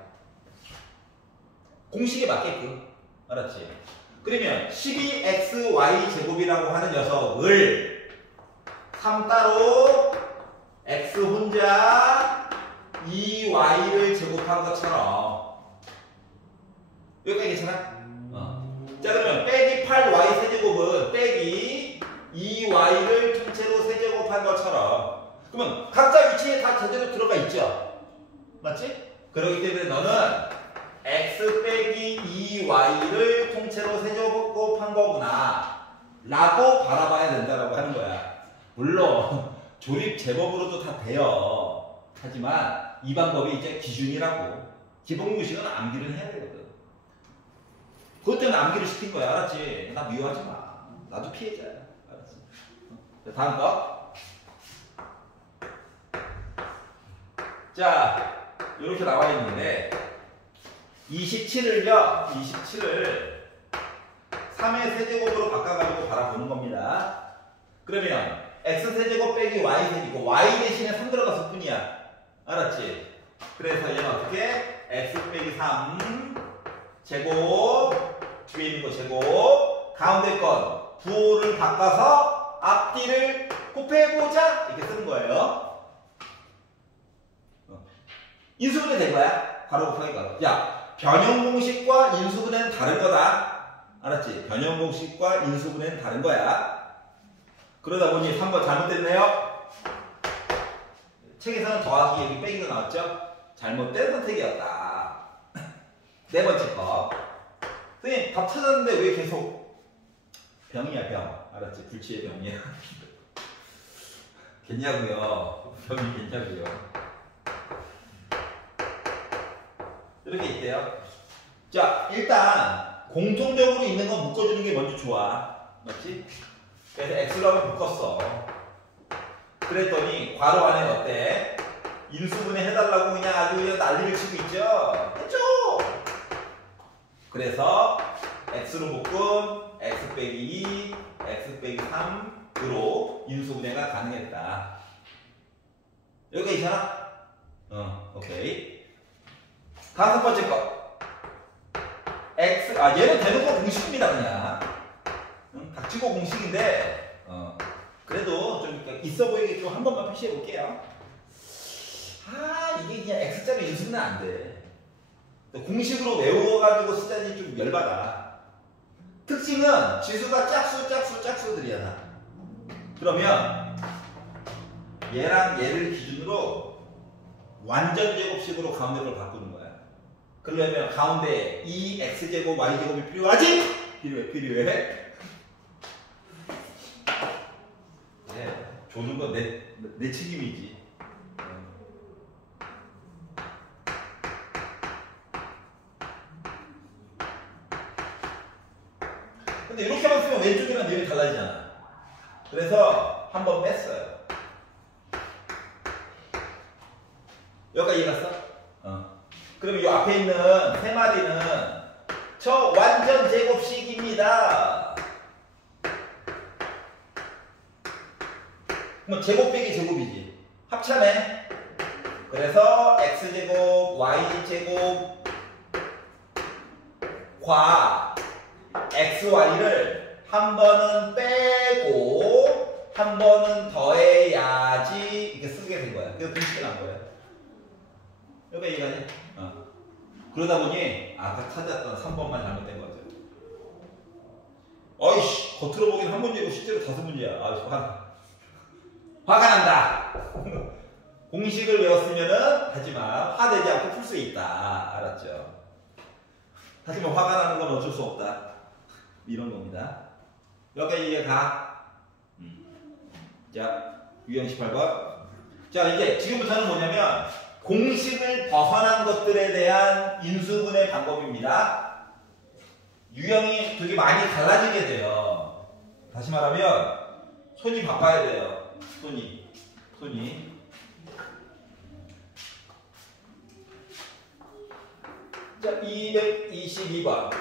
공식에 맞게끔. 알았지? 그러면 12xy 제곱이라고 하는 녀석을 3 따로 x 혼자 2y를 제곱한 것처럼 여기까지 괜찮아? 자 그러면 빼기 8y 세제곱은 빼기 2y를 통째로 세제곱한 것처럼 그러면 각자 위치에 다 제대로 들어가 있죠? 맞지? 그렇기 때문에 너는 x 빼기 2y를 통째로 세제곱한 거구나 라고 바라봐야 된다라고 하는 거야. 물론 조립 제법으로도 다 돼요. 하지만 이 방법이 이제 기준이라고. 기본공식은 암기를 해야 되거든. 그것 때문에 암기를 시킨 거야. 알았지? 나 미워하지 마. 나도 피해자야. 알았지? 자, 다음 거. 자, 이렇게 나와 있는데 27을요. 27을 3의 세제곱으로 바꿔가지고 바라보는 겁니다. 그러면 x세제곱 빼기 y세제곱 y 대신에 3 들어갔을 뿐이야. 알았지? 그래서 얘는 어떻게? x 빼기 3 제곱 뒤에 있는 거 제곱 가운데 건 부호를 바꿔서 앞뒤를 곱해보자 이렇게 쓰는 거예요. 인수분해 된 거야. 괄호 곱하기 괄호. 야, 변형공식과 인수분해는 다른 거다. 알았지? 변형공식과 인수분해는 다른 거야. 그러다 보니 3번 잘못됐네요. 책에서는 더하기 여기 빼기가 나왔죠? 잘못된 선택이었다. 네 번째 거. 선생님 답 찾았는데 왜 계속 병이야 병. 알았지? 불치의 병이야. 괜냐고요. 병이 괜냐고요. 이렇게 있대요. 자 일단 공통적으로 있는 건 묶어주는 게 먼저 좋아. 맞지? 그래서 x라고 묶었어. 그랬더니 괄호 안에 어때? 인수분해 해달라고 그냥 아주 그냥 난리를 치고 있죠? 했죠? 그래서 x로 묶음 x 빼기 2, x 빼기 3으로 인수분해가 가능했다. 여기가 있잖아? 오케이. 다섯 번째 거. x, 얘는 대놓고 공식입니다, 그냥. 닥치고 공식인데, 그래도 좀 있어 보이게 좀 한 번만 표시해 볼게요. 이게 그냥 x자로 인수는 안 돼. 공식으로 외워가지고 쓰자니 좀 열받아. 특징은 지수가 짝수들이야, 다. 그러면 얘랑 얘를 기준으로 완전 제곱식으로 가운데 걸 바꾸는 거야. 그러려면 가운데 이 x제곱, y제곱이 필요하지? 필요해. 네, 조는 건 내 책임이지. 근데 이렇게만 쓰면 왼쪽이랑 내용이 달라지잖아. 그래서 한번 뺐어요. 여기까지 이해갔어? 그럼 이 앞에 있는 세 마리는 저 완전 제곱식입니다. 그럼 제곱 빼기 제곱이지. 합차네. 그래서 x제곱, y제곱 과 xy를 한 번은 빼고 한 번은 더해야지 이렇게 쓰게 된 거야. 그래서 공식이 난 거야. 여기 이해가지? 그러다 보니 아까 찾았던 3번만 잘못된 거죠. 어이씨, 겉으로 보기엔 한 문제고 실제로 5문제야. 화가 난다. 공식을 외웠으면은 하지만 화내지 않고 풀 수 있다. 알았죠? 하지만 화가 나는 건 어쩔 수 없다. 이런 겁니다. 여기까지 이해 가. 자, 유형 18번. 자, 이제 지금부터는 뭐냐면 공식을 벗어난 것들에 대한 인수분해 방법입니다. 유형이 되게 많이 달라지게 돼요. 다시 말하면 손이 바빠야 돼요. 손이. 자, 222번.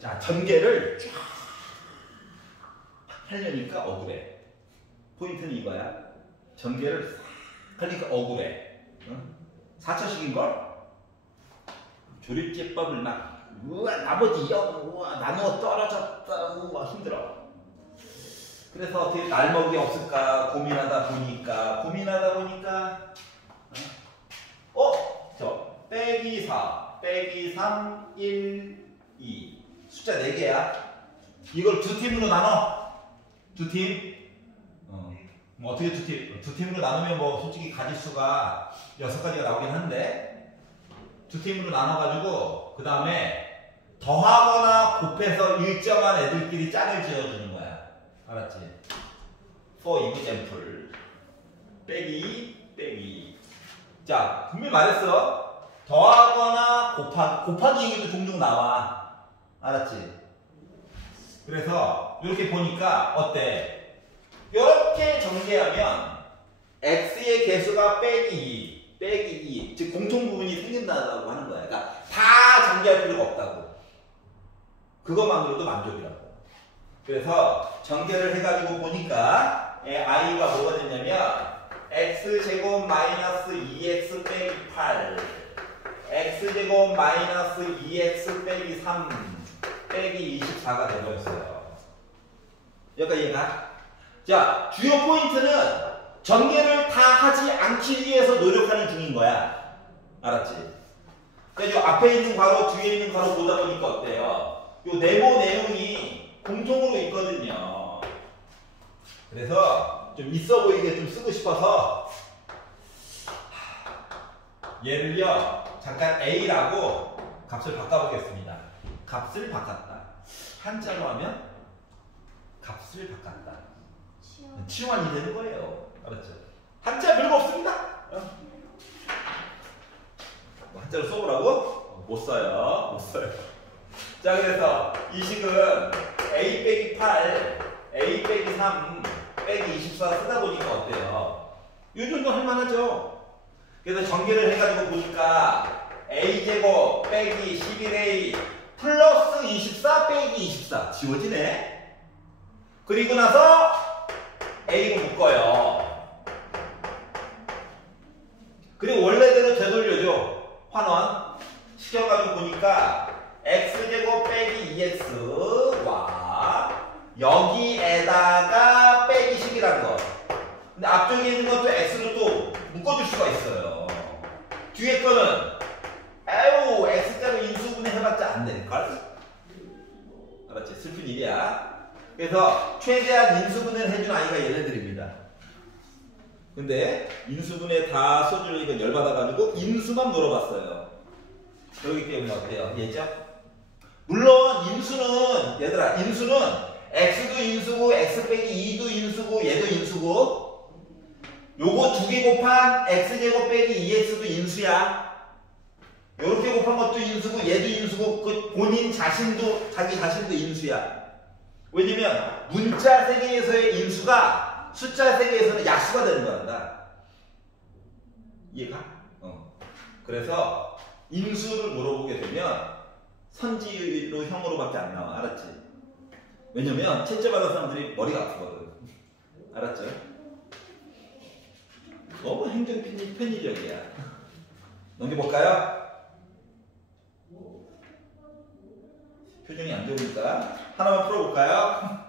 자, 전개를 쫙 하려니까 억울해. 포인트는 이거야. 전개를 싹 하니까 억울해. 응? 4차식인걸? 조립제법을 막 우와 나머지 0 우와 나누어 떨어졌다 우와 힘들어. 그래서 어떻게 날먹이 없을까 고민하다 보니까 저 빼기 4 빼기 3 1 2 숫자 4개야. 이걸 두 팀으로 나눠. 두 팀. 뭐 어떻게 두 팀? 두 팀으로 나누면 뭐 솔직히 가짓수가 6가지가 나오긴 한데 두 팀으로 나눠가지고 그 다음에 더하거나 곱해서 일정한 애들끼리 짝을 지어주는 거야. 알았지? For example 빼기 자 분명히 말했어. 더하거나 곱하기 얘기도 종종 나와. 알았지? 그래서 이렇게 보니까 어때? 이렇게 전개하면 x의 개수가 빼기 2 즉 공통 부분이 생긴다고 하는 거야. 그러니까 다 전개할 필요가 없다고. 그것만으로도 만족이라고. 그래서 전개를 해가지고 보니까 i가 뭐가 됐냐면 x제곱 마이너스 2x 빼기 8 x제곱 마이너스 2x 빼기 3 빼기 24가 되버렸어요. 여기까지 이해가? 자, 주요 포인트는 전개를 다 하지 않기 위해서 노력하는 중인 거야. 알았지? 그러니까 요 앞에 있는 괄호, 뒤에 있는 괄호 보다 보니까 어때요? 요 네모 내용이 공통으로 있거든요. 그래서 좀 있어 보이게 좀 쓰고 싶어서 얘를요, 잠깐 A라고 값을 바꿔보겠습니다. 값을 바꿨다. 한자로 하면 값을 바꿨다. 치환이 되는 거예요. 알았죠? 한자 별거 없습니다. 한자로 써보라고? 못 써요. 자, 그래서 이 식은 a 빼기 8, a 빼기 3, 빼기 24 쓰다 보니까 어때요? 이 정도 할만하죠? 그래서 전개를 해가지고 보니까 a제곱 빼기 11a 플러스 24 빼기 24 지워지네? 그리고 나서 A로 묶어요. 그리고 원래대로 되돌려줘. 환원. 시켜가지고 보니까 x제곱 빼기 2x와 여기에다가 빼기 10이란 거. 근데 앞쪽에 있는 것도 x로 또 묶어줄 수가 있어요. 뒤에 거는 에우 x자로 인수분해 해봤자 안 될걸? 알았지? 슬픈 일이야. 그래서 최대한 인수분해를 해준 아이가 얘네들입니다. 근데 인수분해 다 써주려니까 열받아가지고 인수만 물어봤어요. 그렇기 때문에 어때요? 얘죠? 물론 인수는 얘들아 인수는 x도 인수고 x 빼기 2도 인수고 얘도 인수고 요거 두 개 곱한 x제곱 빼기 2x도 인수야. 요렇게 곱한 것도 인수고 얘도 인수고 그 본인 자신도 자기 자신도 인수야. 왜냐면 문자 세계에서의 인수가 숫자 세계에서는 약수가 되는 거란다. 이해가? 그래서 인수를 물어보게 되면 선지로 형으로밖에 안 나와. 알았지? 왜냐면 채점하는 사람들이 머리가 아프거든. 알았죠? 너무 행정 편의적이야. 넘겨볼까요? 표정이 안 좋으니까 하나만 풀어볼까요?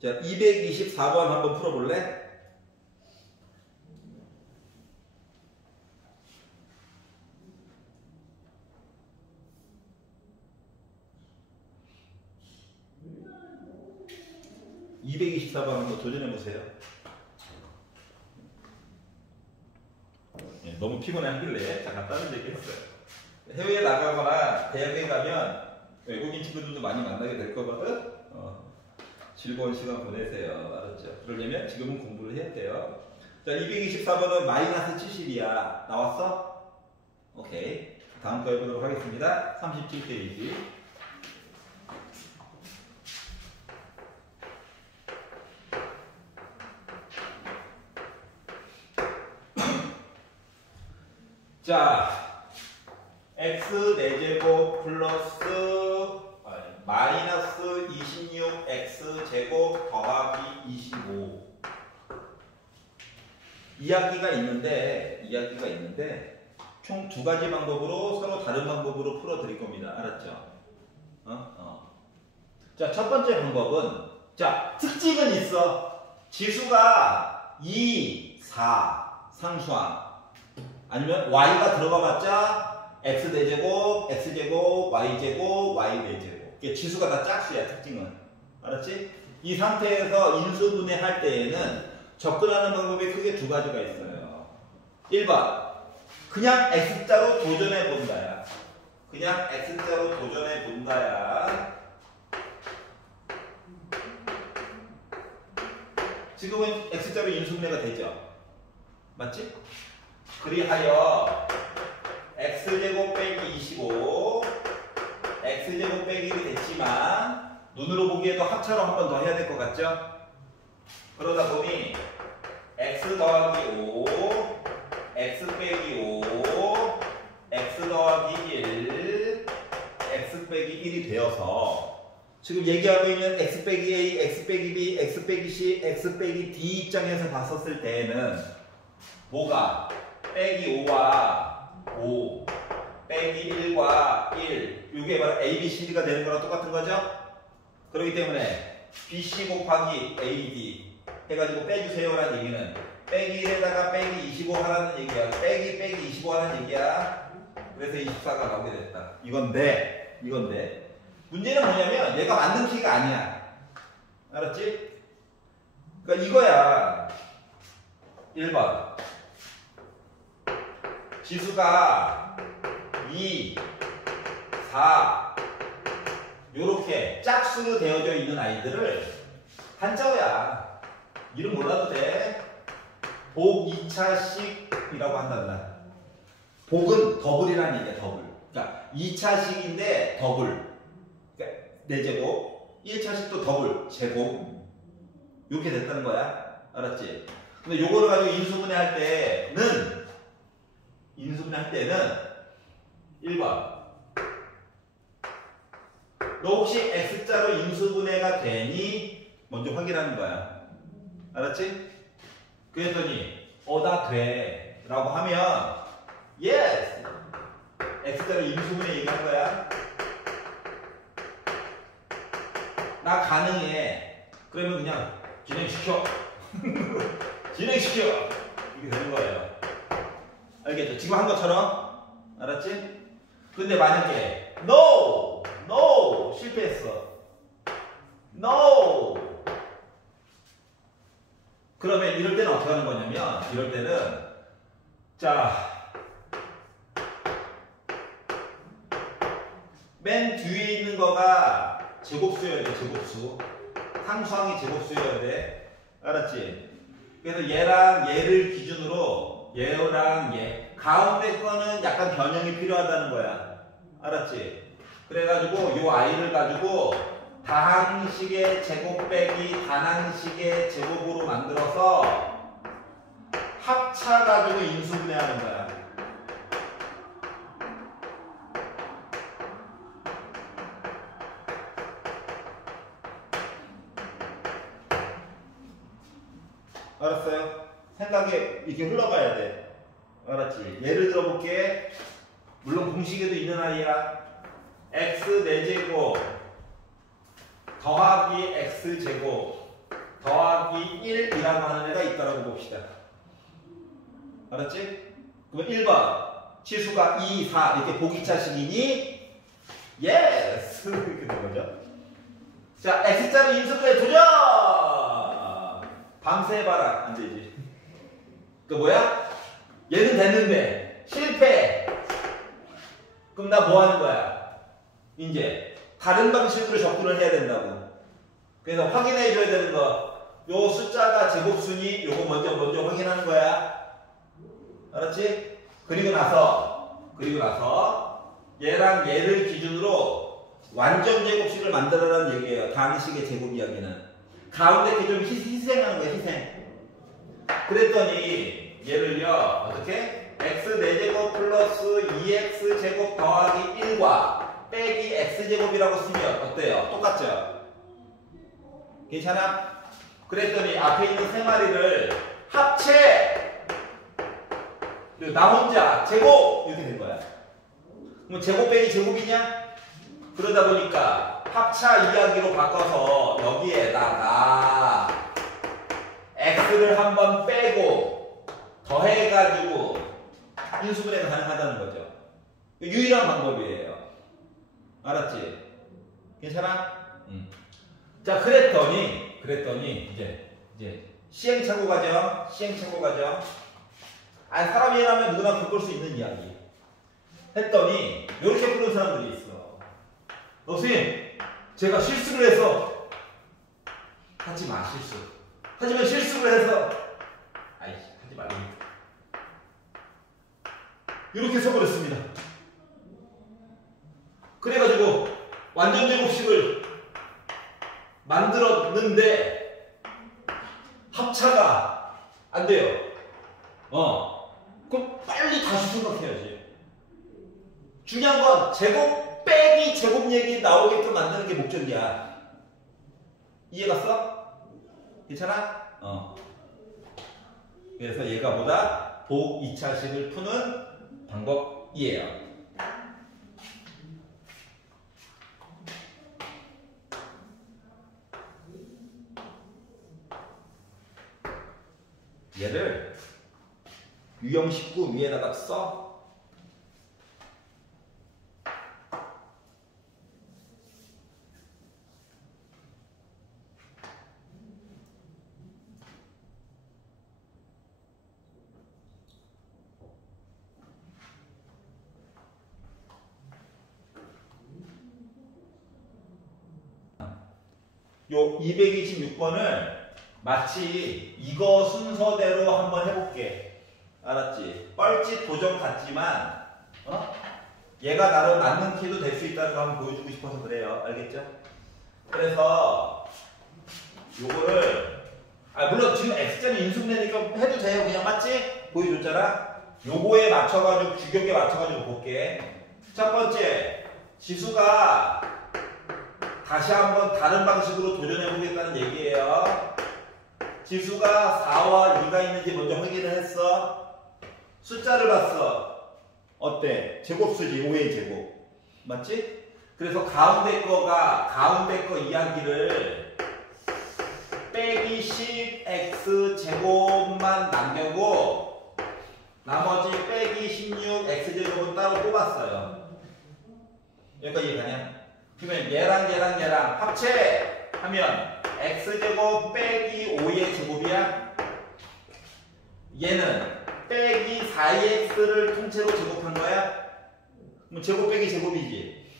자, 224번 한번 풀어볼래? (224번) 한번 도전해보세요. 네, 너무 피곤해 하길래 잠깐 다른 얘기 했어요. 해외에 나가거나 대학에 가면 외국인 친구들도 많이 만나게 될 거거든. 즐거운 시간 보내세요. 알았죠? 그러려면 지금은 공부를 해야 돼요. 자, 224번은 마이너스 70이야. 나왔어? 오케이. 다음 거 해보도록 하겠습니다. 37페이지. 자, x 4제곱 플러스 마이너스 26x제곱 더하기 25 이야기가 있는데 총 두 가지 방법으로 서로 다른 방법으로 풀어 드릴 겁니다. 알았죠? 자, 첫 번째 방법은 자, 특징은 있어. 지수가 2, 4 상수항 아니면 y가 들어가봤자 x 대제곱, x제곱, y제곱, y 대제곱. 이게 지수가 다 짝수야. 특징은. 알았지? 이 상태에서 인수분해할 때에는 접근하는 방법이 크게 두 가지가 있어요. 1번 그냥 x자로 도전해 본다야. 그냥 x자로 도전해 본다야. 지금은 x자로 인수분해가 되죠. 맞지? 그리하여 x제곱 빼기 25 x제곱 빼기 1이 됐지만 눈으로 보기에도 합차로 한 번 더 해야 될 것 같죠? 그러다 보니 x 더하기 5 x 빼기 5 x 더하기 1 x 빼기 1이 되어서 지금 얘기하고 있는 x 빼기 a, x 빼기 b, x 빼기 c, x 빼기 d 입장에서 봤었을 때에는 뭐가 빼기 5와 5 빼기 1과 1 이게 바로 a, b, c, d가 되는 거랑 똑같은 거죠? 그렇기 때문에 bc 곱하기 ad 해가지고 빼주세요라는 얘기는 빼기 1에다가 빼기 25 하라는 얘기야. 빼기 25 하라는 얘기야. 그래서 24가 나오게 됐다. 이건데 문제는 뭐냐면 얘가 만든 키가 아니야. 알았지? 그러니까 이거야. 1번 지수가 2, 4 요렇게 짝수로 되어져 있는 아이들을 한자어야. 이름 몰라도 돼. 복 2차식이라고 한단다. 복은 더블이라는 얘기야. 더블. 그러니까 2차식인데 더블. 그러니까 4제곱. 1차식도 더블. 제곱. 이렇게 됐다는 거야. 알았지? 근데 요거를 가지고 인수분해 할 때는 1번 너 혹시 x자로 인수분해가 되니? 먼저 확인하는 거야. 알았지? 그랬더니 나 돼 라고 하면 yes! x자로 인수분해 얘기한 거야. 나 가능해. 그러면 그냥 진행시켜. 진행시켜. 이렇게 되는 거예요. 알겠죠? 지금 한 것처럼. 알았지? 근데 만약에 no! 실패했어. no! 그러면 이럴 때는 어떻게 하는 거냐면 이럴 때는 자 맨 뒤에 있는 거가 제곱수여야 돼. 제곱수. 상수항이 제곱수여야 돼. 알았지? 그래서 얘랑 얘를 기준으로 얘랑 얘 가운데 거는 약간 변형이 필요하다는 거야. 알았지? 그래가지고 요 아이를 가지고 다항식의 제곱 빼기 단항식의 제곱으로 만들어서 합차 가지고 인수분해하는 거야. 알았어요? 생각에 이렇게 흘러가야 돼. 알았지? 예를 들어볼게. 물론 공식에도 있는 아이야. x 4제곱 더하기 x제곱 더하기 1이라고 하는 애가 있다라고 봅시다. 알았지? 그럼 1번 치수가 2, 4 이렇게 보기차식이니 예스! 이렇게 된 거죠. 자, x자로 인수분해 도전! 밤새 해봐라. 안 되지. 그 뭐야? 얘는 됐는데 실패! 그럼 나 뭐 하는 거야? 이제 다른 방식으로 접근을 해야 된다고. 그래서 확인해 줘야 되는 거. 요 숫자가 제곱수니 요거 먼저 확인하는 거야. 알았지? 그리고 나서 얘랑 얘를 기준으로 완전 제곱식을 만들어라는 얘기예요. 다항식의 제곱 이야기는. 가운데 게 좀 희생하는 거야. 희생. 그랬더니 얘를요. 어떻게? x 4제곱 플러스 2x 제곱 더하기 1과 빼기 x제곱이라고 쓰면 어때요? 똑같죠? 괜찮아? 그랬더니 앞에 있는 세 마리를 합체! 그리고 나 혼자 제곱! 이렇게 된 거야. 그럼 제곱 빼기 제곱이냐? 그러다 보니까 합차 이야기로 바꿔서 여기에다가 x를 한번 빼고 더해가지고 인수분해가 가능하다는 거죠. 유일한 방법이에요. 알았지? 괜찮아? 자, 그랬더니 이제 시행착오 과정. 아니, 사람이 일하면 누구나 겪을 수 있는 이야기. 했더니 이렇게 부르는 사람들이 있어. 선생님, 제가 실수를 해서 하지 마, 실수. 하지만 실수를 해서 아이씨, 하지 말라니까. 이렇게 써버렸습니다. 그래가지고 완전 제곱식을 만들었는데 합차가 안 돼요. 그럼 빨리 다시 생각해야지. 중요한 건 제곱 빼기 제곱 얘기 나오게끔 만드는 게 목적이야. 이해갔어? 괜찮아? 그래서 얘가 보다 복 2차식을 푸는 방법이에요. 얘를 유형 19 위에다가 써. 요 226번을 마치 이거 순서대로 한번 해볼게. 알았지? 뻘짓 도전 같지만 얘가 나를 맞는 키도 될 수 있다는 거 한번 보여주고 싶어서 그래요. 알겠죠? 그래서 요거를 물론 지금 x자리 인수분해니까 해도 돼요. 그냥 맞지? 보여줬잖아? 요거에 맞춰가지고 규격에 맞춰가지고 볼게. 첫 번째, 지수가 다시 한번 다른 방식으로 도전해보겠다는 얘기예요. 지수가 4와 2가 있는지 먼저 확인을 했어. 숫자를 봤어. 어때? 제곱수지. 5의 제곱. 맞지? 그래서 가운데 거 이야기를 빼기 10x 제곱만 남겨고 나머지 빼기 16 x 제곱은 따로 뽑았어요. 여기까지 이해가냐? 그러면 얘랑 합체하면 x제곱 빼기 5의 제곱이야. 얘는 빼기 4x를 통째로 제곱한 거야. 그럼 제곱 빼기 제곱이지.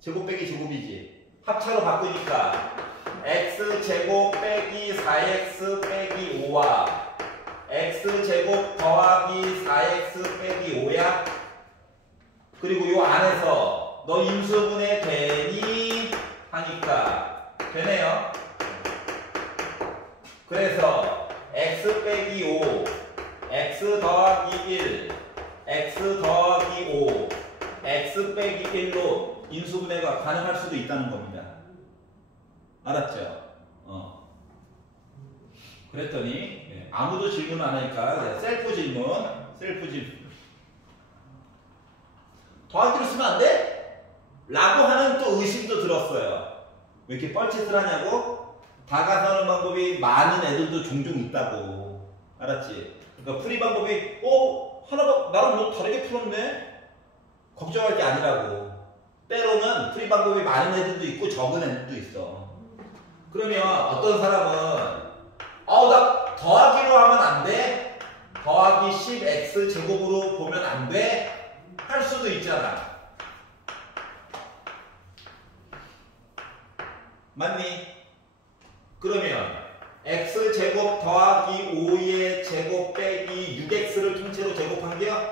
제곱 빼기 제곱이지. 합차로 바꾸니까 x제곱 빼기 4x 빼기 5와 x제곱 더하기 4x 빼기 5야. 그리고 요 안에서 너 인수분해 되니? 하니까 되네요. 그래서 x 빼기 5, x 더하기 1, x 더하기 5, x 빼기 1로 인수분해가 가능할 수도 있다는 겁니다. 알았죠? 그랬더니 아무도 질문 안 하니까 셀프 질문. 더하기로 쓰면 안 돼? 라고 하는 또 의심도 들었어요. 왜 이렇게 뻘짓을 하냐고? 다가서는 방법이 많은 애들도 종종 있다고. 알았지? 그러니까 풀이 방법이 하나가 나랑 뭐 다르게 풀었네? 걱정할 게 아니라고. 때로는 풀이 방법이 많은 애들도 있고 적은 애들도 있어. 그러면 어떤 사람은 나 더하기로 하면 안 돼? 더하기 10x 제곱으로 보면 안 돼? 할 수도 있잖아. 맞니? 그러면 x제곱 더하기 5의 제곱 빼기 6x를 통째로 제곱한게요?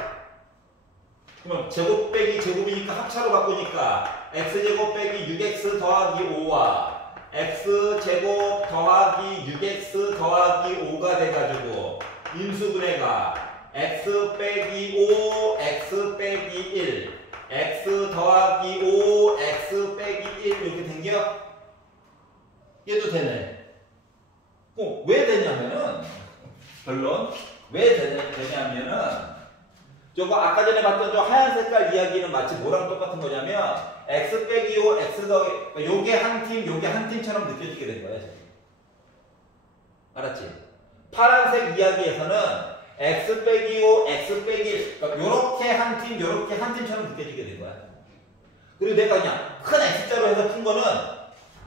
그러면 제곱 빼기 제곱이니까 합차로 바꾸니까 x제곱 빼기 6x 더하기 5와 x제곱 더하기 6x 더하기 5가 돼가지고 인수분해가 x 빼기 5, x 빼기 1, x 더하기 5 x 빼기 1 이렇게 된겨? 얘도 되네. 왜 되냐면은 결론 왜 되냐면은 저거 아까 전에 봤던 저 하얀 색깔 이야기는 마치 뭐랑 똑같은 거냐면 x 빼기 5 x 더하기 요게 한 팀 요게 한 팀처럼 느껴지게 된 거야 지금. 알았지? 파란색 이야기에서는 x 빼기 5 x 빼기 1 그러니까 요렇게 한 팀 요렇게 한 팀처럼 느껴지게 된 거야. 그리고 내가 그냥 큰 x자로 해서 푼 거는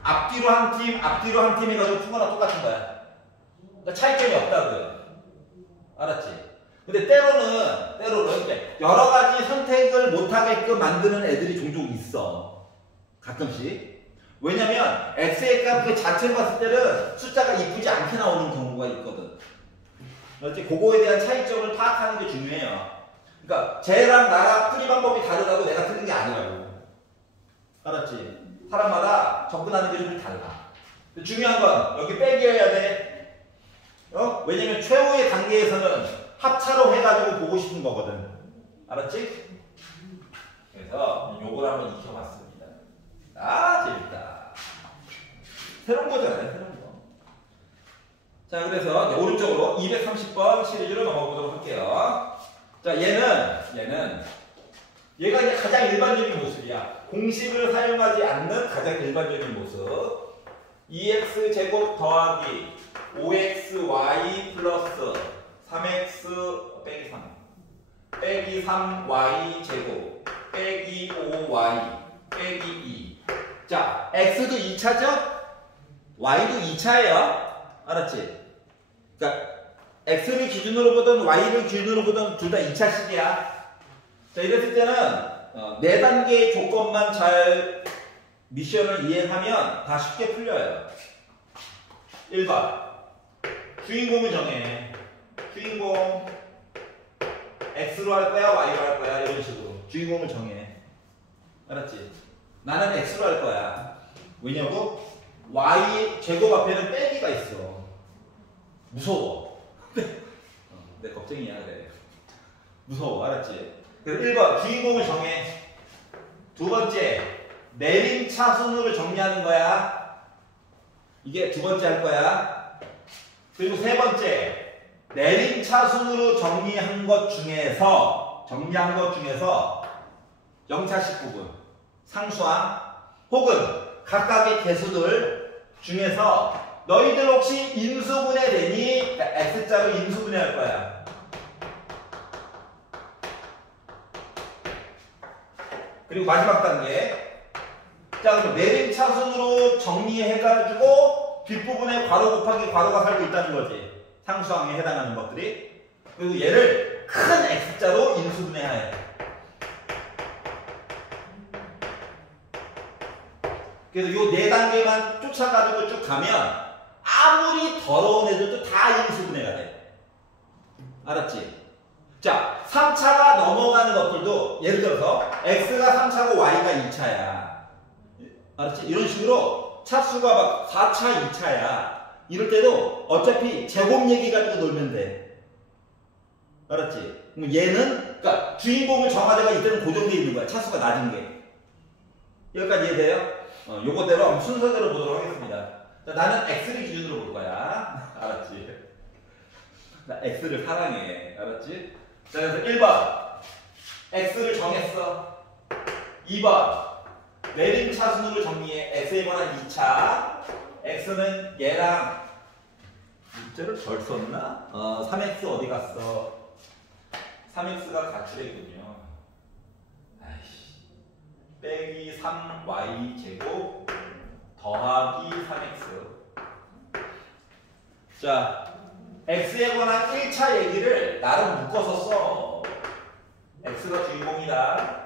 앞뒤로 한 팀 앞뒤로 한 팀 해가지고 푼 거랑 똑같은 거야. 그러니까 차이점이 없다고요. 알았지? 근데 때로는 여러 가지 선택을 못하게끔 만드는 애들이 종종 있어. 가끔씩. 왜냐면 x의 값 그 자체를 봤을 때는 숫자가 이쁘지 않게 나오는 경우가 있거든. 그렇지? 그거에 대한 차이점을 파악하는 게 중요해요. 그러니까 쟤랑 나랑 풀이 방법이 다르다고 내가 틀린 게 아니라고. 알았지? 사람마다 접근하는 게 좀 달라. 중요한 건 여기 빼기여야 돼. 왜냐면 최후의 단계에서는 합차로 해가지고 보고 싶은 거거든. 알았지? 그래서 요걸 한번 익혀봤습니다. 아 재밌다. 새로운 거잖아요. 새로운 거. 자 그래서 오른쪽으로 230번 시리즈로 넘어가보도록 할게요. 자 얘가 이제 가장 일반적인 모습이야. 공식을 사용하지 않는 가장 일반적인 모습. 2x 제곱 더하기 5xy 플러스 3x 빼기 3 빼기 3y 제곱 빼기 5y 빼기 2. 자, x도 2차죠? y도 2차예요. 알았지? 그러니까 x를 기준으로 보든 y를 기준으로 보든 둘 다 2차식이야. 자, 이랬을 때는 4단계의 조건만 잘 미션을 이행하면 다 쉽게 풀려요. 1번 주인공을 정해. 주인공 x로 할 거야 y로 할 거야 이런 식으로 주인공을 정해. 알았지? 나는 x로 할 거야. 왜냐고? y 제곱 앞에는 빼기가 있어. 무서워. 내 겁쟁이야 그래. 무서워. 알았지? 그래서 1번 주인공을 정해. 두 번째 내림 차순으로 정리하는 거야. 이게 두 번째 할 거야. 그리고 세 번째 내림 차순으로 정리한 것 중에서 0차식 부분 상수항 혹은 각각의 개수들 중에서 너희들 혹시 인수분해 되니? 그러니까 x자로 인수분해 할 거야. 그리고 마지막 단계. 자, 그럼 내림 차순으로 정리해가지고 뒷부분에 괄호 곱하기 괄호가 살고 있다는 거지. 상수항에 해당하는 것들이. 그리고 얘를 큰 x자로 인수분해해야 해. 그래서 요 4단계만 쫓아가지고 쭉 가면 아무리 더러운 애들도 다 인수분해가 돼. 알았지? 자, 3차가 넘어가는 것들도 예를 들어서 x가 3차고 y가 2차야. 알았지? 이런 식으로 차수가 막 4차, 2차야. 이럴 때도 어차피 제곱 얘기 가지고 놀면 돼. 알았지? 그럼 얘는 그러니까 주인공을 정하다가 이때는 고정되어 있는 거야. 차수가 낮은 게. 여기까지 이해돼요? 요거대로 한번 순서대로 보도록 하겠습니다. 자, 나는 x를 기준으로 볼 거야. 알았지? 나 x를 사랑해. 알았지? 자, 그래서 1번 x를 정했어. 2번 내림 차순으로 정리해. x에 관한 2차. x는 얘랑 문자를 덜 썼나? 3x 어디 갔어? 3x가 가출했군요. 아이씨. 빼기 3y 제곱 더하기 3x. 자, x에 관한 1차 얘기를 나름 묶어서 써. x가 주인공이다.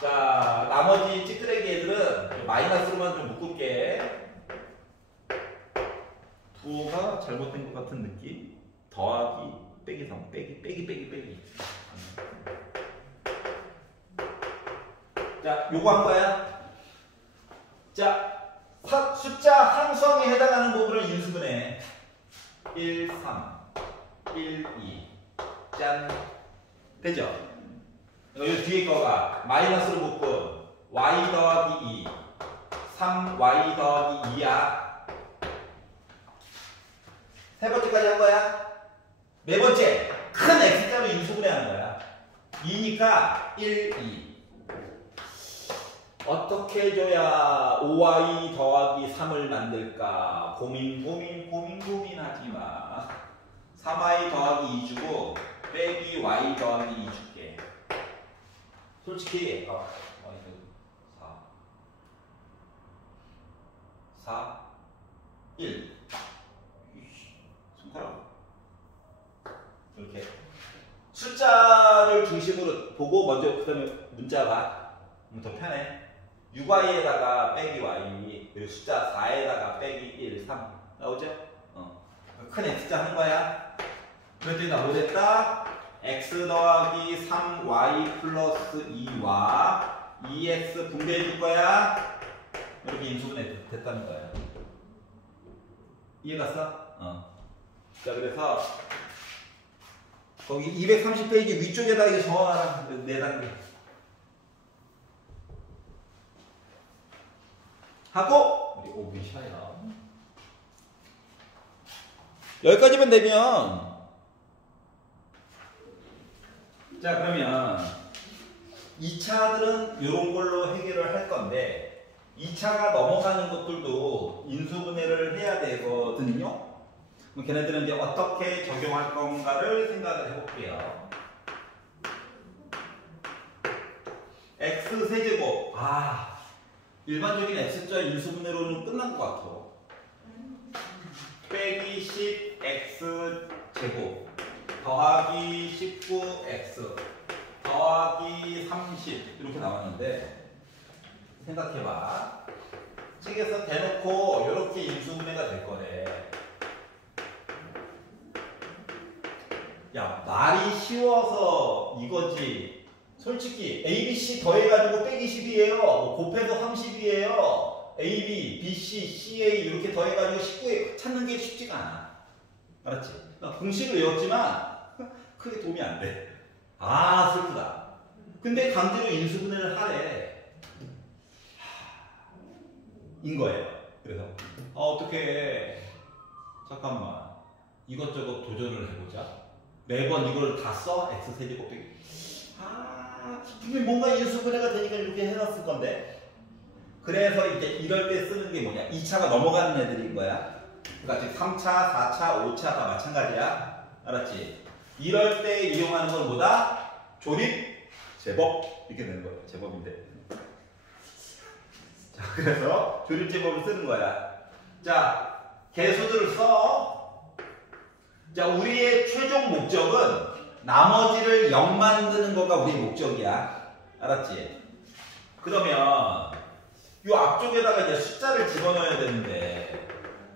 자, 나머지 찌끄레기 애들은 마이너스로만 좀 묶을게. 부호가 잘못된 것 같은 느낌? 더하기, 빼기 3, 빼기. 자, 요거 한 거야. 자, 숫자 항수항에 해당하는 부분을 인수분해. 1, 3, 1, 2. 짠. 되죠? 이 뒤에 거가 마이너스로 묶은 y 더하기 2 3y 더하기 2야. 세 번째까지 한 거야. 네 번째 큰 x자로 인수분해하는 거야. 2니까 1, 2. 어떻게 해줘야 5y 더하기 3을 만들까? 고민하지 마. 3y 더하기 2 주고 빼기 y 더하기 2 줄게. 솔직히 4 1 손가락 이렇게 숫자를 중심으로 보고 먼저 그 다음에 문자 봐. 더 편해. 6y에다가 빼기 y 그리고 숫자 4에다가 빼기 1, 3 나오죠? 큰 x자 하는 거야. 그랬더니 나 뭐 됐다? x 더하기 3y 플러스 2와 2x 분배해 줄 거야. 이렇게 인수분해 됐다는 거야. 이해갔어? 자, 그래서 거기 230페이지 위쪽에다 이게 적어놔라. 4단계. 하고 우리 5분 쉬어요. 여기까지만 되면 자, 그러면 2차들은 이런 걸로 해결을 할 건데 2차가 넘어가는 것들도 인수분해를 해야 되거든요. 그럼 걔네들은 이제 어떻게 적용할 건가를 생각을 해볼게요. x 세제곱. 일반적인 x자 인수분해로는 끝난 것 같아. 빼기 10x 제곱 더하기 19x 더하기 30 이렇게 나왔는데 생각해봐. 책에서 대놓고 이렇게 인수분해가 될 거래. 야, 말이 쉬워서 이거지. 솔직히 ABC 더해가지고 빼기 10이에요. 뭐 곱해서 30이에요. AB, BC, CA 이렇게 더해가지고 19에 찾는 게 쉽지가 않아. 알았지? 공식을 외웠지만 크게 도움이 안 돼. 슬프다. 근데 강제로 인수분해를 하래. 인 거예요. 그래서 어떻게 잠깐만 이것저것 도전을 해보자. 매번 이걸 다 써? x세제곱 빼기. 분명히 뭔가 인수분해가 되니까 이렇게 해놨을 건데. 그래서 이제 이럴 때 쓰는 게 뭐냐? 2차가 넘어가는 애들인 거야. 그러니까 3차, 4차, 5차 다 마찬가지야. 알았지? 이럴 때 이용하는 건 뭐다? 조립, 제법 이렇게 되는 거예요. 제법인데. 자, 그래서 조립 제법을 쓰는 거야. 자, 개수들을 써. 자, 우리의 최종 목적은 나머지를 0 만드는 거가 우리의 목적이야. 알았지? 그러면 이 앞쪽에다가 이제 숫자를 집어넣어야 되는데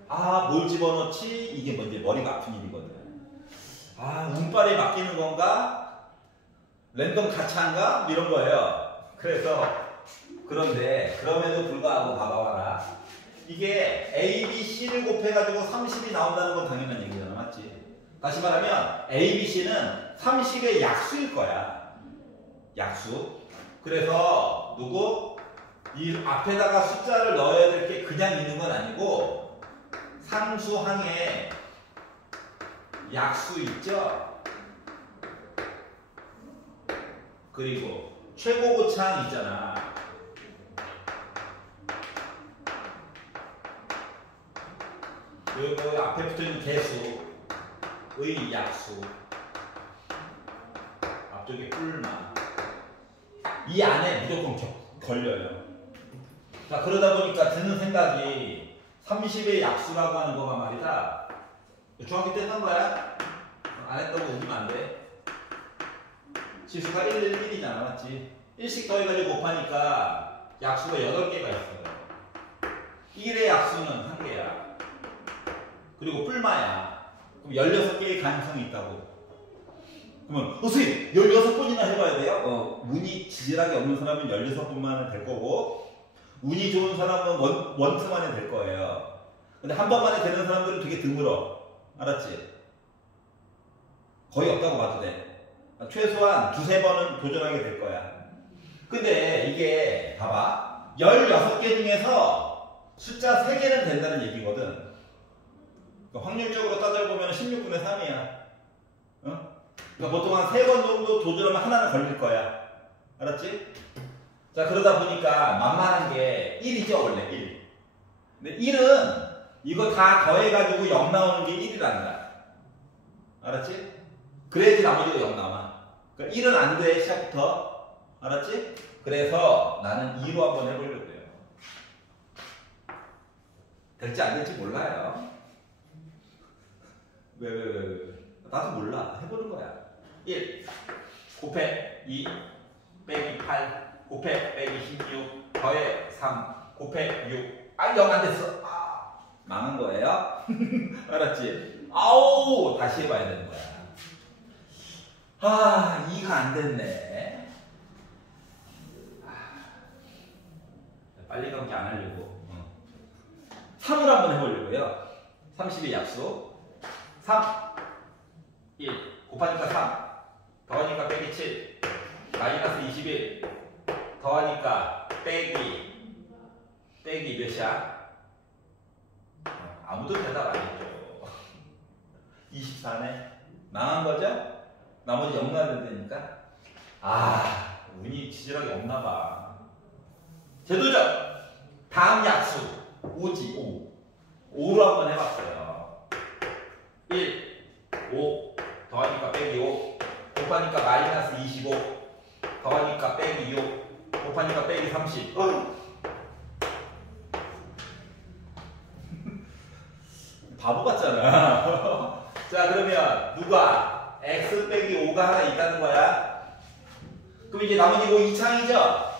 뭘 집어넣지? 이게 뭔지 머리가 아픈 일이거든. 운빨에 맡기는 건가? 랜덤 가차인가? 이런 거예요. 그래서 그런데 그럼에도 불구하고 봐봐라. 이게 A, B, C를 곱해가지고 30이 나온다는 건 당연한 얘기잖아. 맞지? 다시 말하면 A, B, C는 30의 약수일 거야. 약수. 그래서 누구? 이 앞에다가 숫자를 넣어야 될 게 그냥 있는 건 아니고 상수항에 약수 있죠? 그리고 최고고차항 있잖아. 그리고 앞에 붙어있는 개수의 약수, 앞쪽에 뿔마, 이 안에 무조건 걸려요. 자, 그러다 보니까 드는 생각이 30의 약수라고 하는 거가 말이다. 중학교 때 한 거야? 안 했다고 웃으면 안 돼. 지수가 1, 1, 1이잖아. 맞지? 1씩 더해가지고 곱하니까 약수가 8개가 있어요. 1의 약수는 1개야. 그리고 뿔마야. 그럼 16개의 가능성이 있다고. 그러면 선생님 16번이나 해봐야 돼요? 운이 지질하게 없는 사람은 16번만 하면 될 거고 운이 좋은 사람은 원투만에 될 거예요. 근데 한 번만에 되는 사람들은 되게 드물어. 알았지? 거의 없다고 봐도 돼. 최소한 두세 번은 도전하게 될 거야. 근데 이게 봐봐. 16개 중에서 숫자 3개는 된다는 얘기거든. 그러니까 확률적으로 따져보면 16분의 3이야. 어? 그러니까 보통 한 3번 정도 도전하면 하나는 걸릴 거야. 알았지? 자, 그러다 보니까 만만한 게 1이죠, 원래 1. 근데 1은 이거 다 더해가지고 0 나오는 게 1이란다. 알았지? 그래야지 나머지가 0 나와. 그러니까 1은 안 돼, 시작부터. 알았지? 그래서 나는 2로 한번 해보려고 해요. 될지 안 될지 몰라요. 왜? 나도 몰라. 해보는 거야. 1 곱해 2 빼기 8 곱해 빼기 16 더해 3 곱해 6 아, 0 안 됐어. 아, 망한 거예요? 알았지? 아우, 다시 해봐야 되는 거야. 아, 2가 안 됐네. 빨리 감기 안 하려고. 3을 한번 해보려고요. 30의 약수. 3, 1, 곱하니까 3, 더하니까 빼기 7, 마이너스 21, 더하니까 빼기 몇이야? 아무도 대답 안 했죠. 24네. 망한 거죠? 나머지 0 나야 되니까. 아, 운이 지질하게 없나 봐. 재도전! 다음 약수 5지, 5. 5로 한번 해봤어요. 1, 5, 더하니까 빼기 5, 곱하니까 마이너스 25, 더하니까 빼기 6, 곱하니까 빼기 30. 바보 같잖아. 자, 그러면 누가 x 빼기 5가 하나 있다는 거야. 그럼 이제 나머지 이거 2창이죠?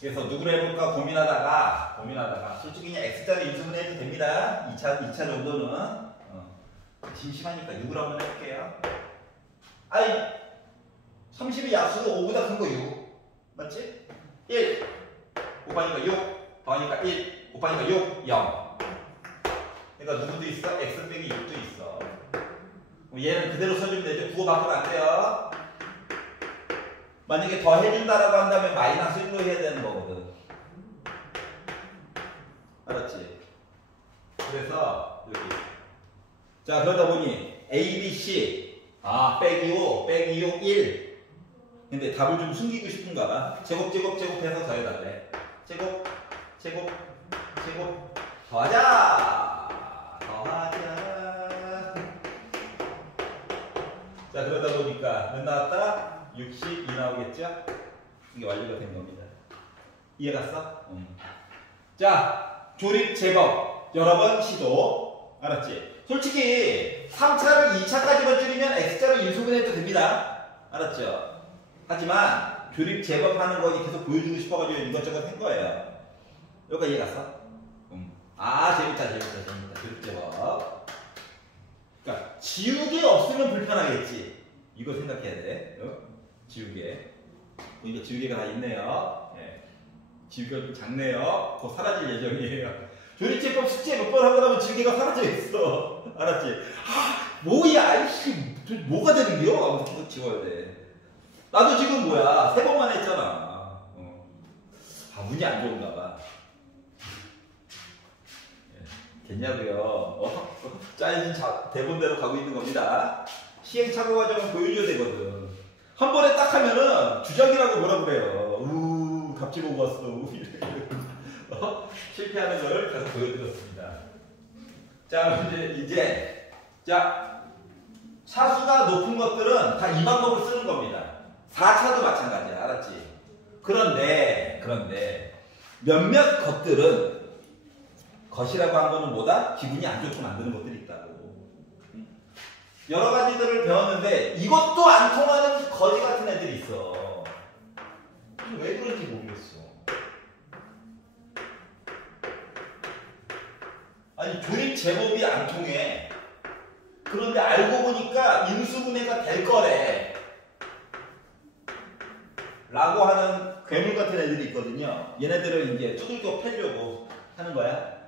그래서 누구를 해볼까 고민하다가 솔직히 그냥 x자를 인수분해 해도 됩니다. 2차 정도는. 심심하니까 6을 한번 해볼게요. 아이, 30의 약수는 5보다 큰 거 6. 맞지? 1 곱하니까 6 더하니까 1 곱하니까 6 0. 그러니까 누구도 있어? x 빼기 6도 있어. 얘는 그대로 써주면 되죠. 국어 바꾸면 안 돼요. 만약에 더 해준다라고 한다면 마이너스 1로 해야 되는 거거든. 알았지? 그래서 여기. 자, 그러다 보니 A, B, C 빼기 5, 빼기 6, 1. 근데 답을 좀 숨기고 싶은가 봐. 제곱해서 더해달래. 제곱 더하자. 자, 그러다 보니까 몇 나왔다? 62 나오겠죠? 이게 완료가 된 겁니다. 이해갔어? 자, 조립 제법 여러 번 시도. 알았지? 솔직히 3차를 2차까지만 줄이면 x자로 인수분해도 됩니다. 알았죠? 하지만 조립 제법하는 거 계속 보여주고 싶어가지고 이것저것 한 거예요. 여기까지 이해갔어? 재밌다. 조립 제법. 그러니까 지우개 없으면 불편하겠지. 이거 생각해야 돼. 지우개. 보니까 지우개가 다 있네요. 네. 지우개가 좀 작네요. 곧 사라질 예정이에요. 조립제법 숙제 몇 번 하고 나면 지우개가 사라져 있어. 알았지? 뭐야, 이씨, 뭐가 되는겨? 아무튼 계속 지워야 돼. 나도 지금 3번만 했잖아. 운이 안 좋은가 봐. 됐냐고요? 짜여진 대본대로 가고 있는 겁니다. 시행착오 과정은 보여줘야 되거든. 한 번에 딱 하면은 주작이라고 뭐라 그래요. 답지 보고 왔어. 실패하는 걸 계속 보여드렸습니다. 자, 이제 차수가 높은 것들은 다 이 방법을 쓰는 겁니다. 4차도 마찬가지야. 알았지? 그런데 몇몇 것들은 것이라고 한 거는 뭐다? 기분이 안 좋게 만드는 것들이 있다고. 여러 가지들을 배웠는데 이것도 안 통하는 거지 같은 애들이 있어. 왜 그런지 모르겠어. 아니, 조립 제법이 안 통해. 그런데 알고 보니까 인수분해가 될 거래 라고 하는 괴물 같은 애들이 있거든요. 얘네들을 이제 두들겨 패려고 하는 거야.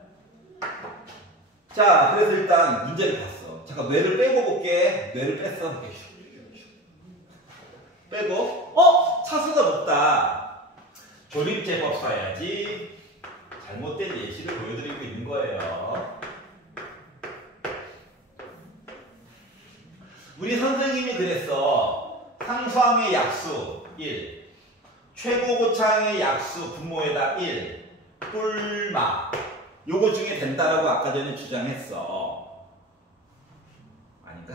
자, 그래서 일단 문제를 봤어. 잠깐 뇌를 빼고 볼게. 뇌를 뺐어. 빼고 차수가 높다. 조립제법 써야지. 잘못된 예시를 보여드리고 있는 거예요. 우리 선생님이 그랬어. 상수항의 약수 1, 최고고차항의 약수 분모에다 1, 꿀마. 요거 중에 된다라고 아까 전에 주장했어. 아닌가?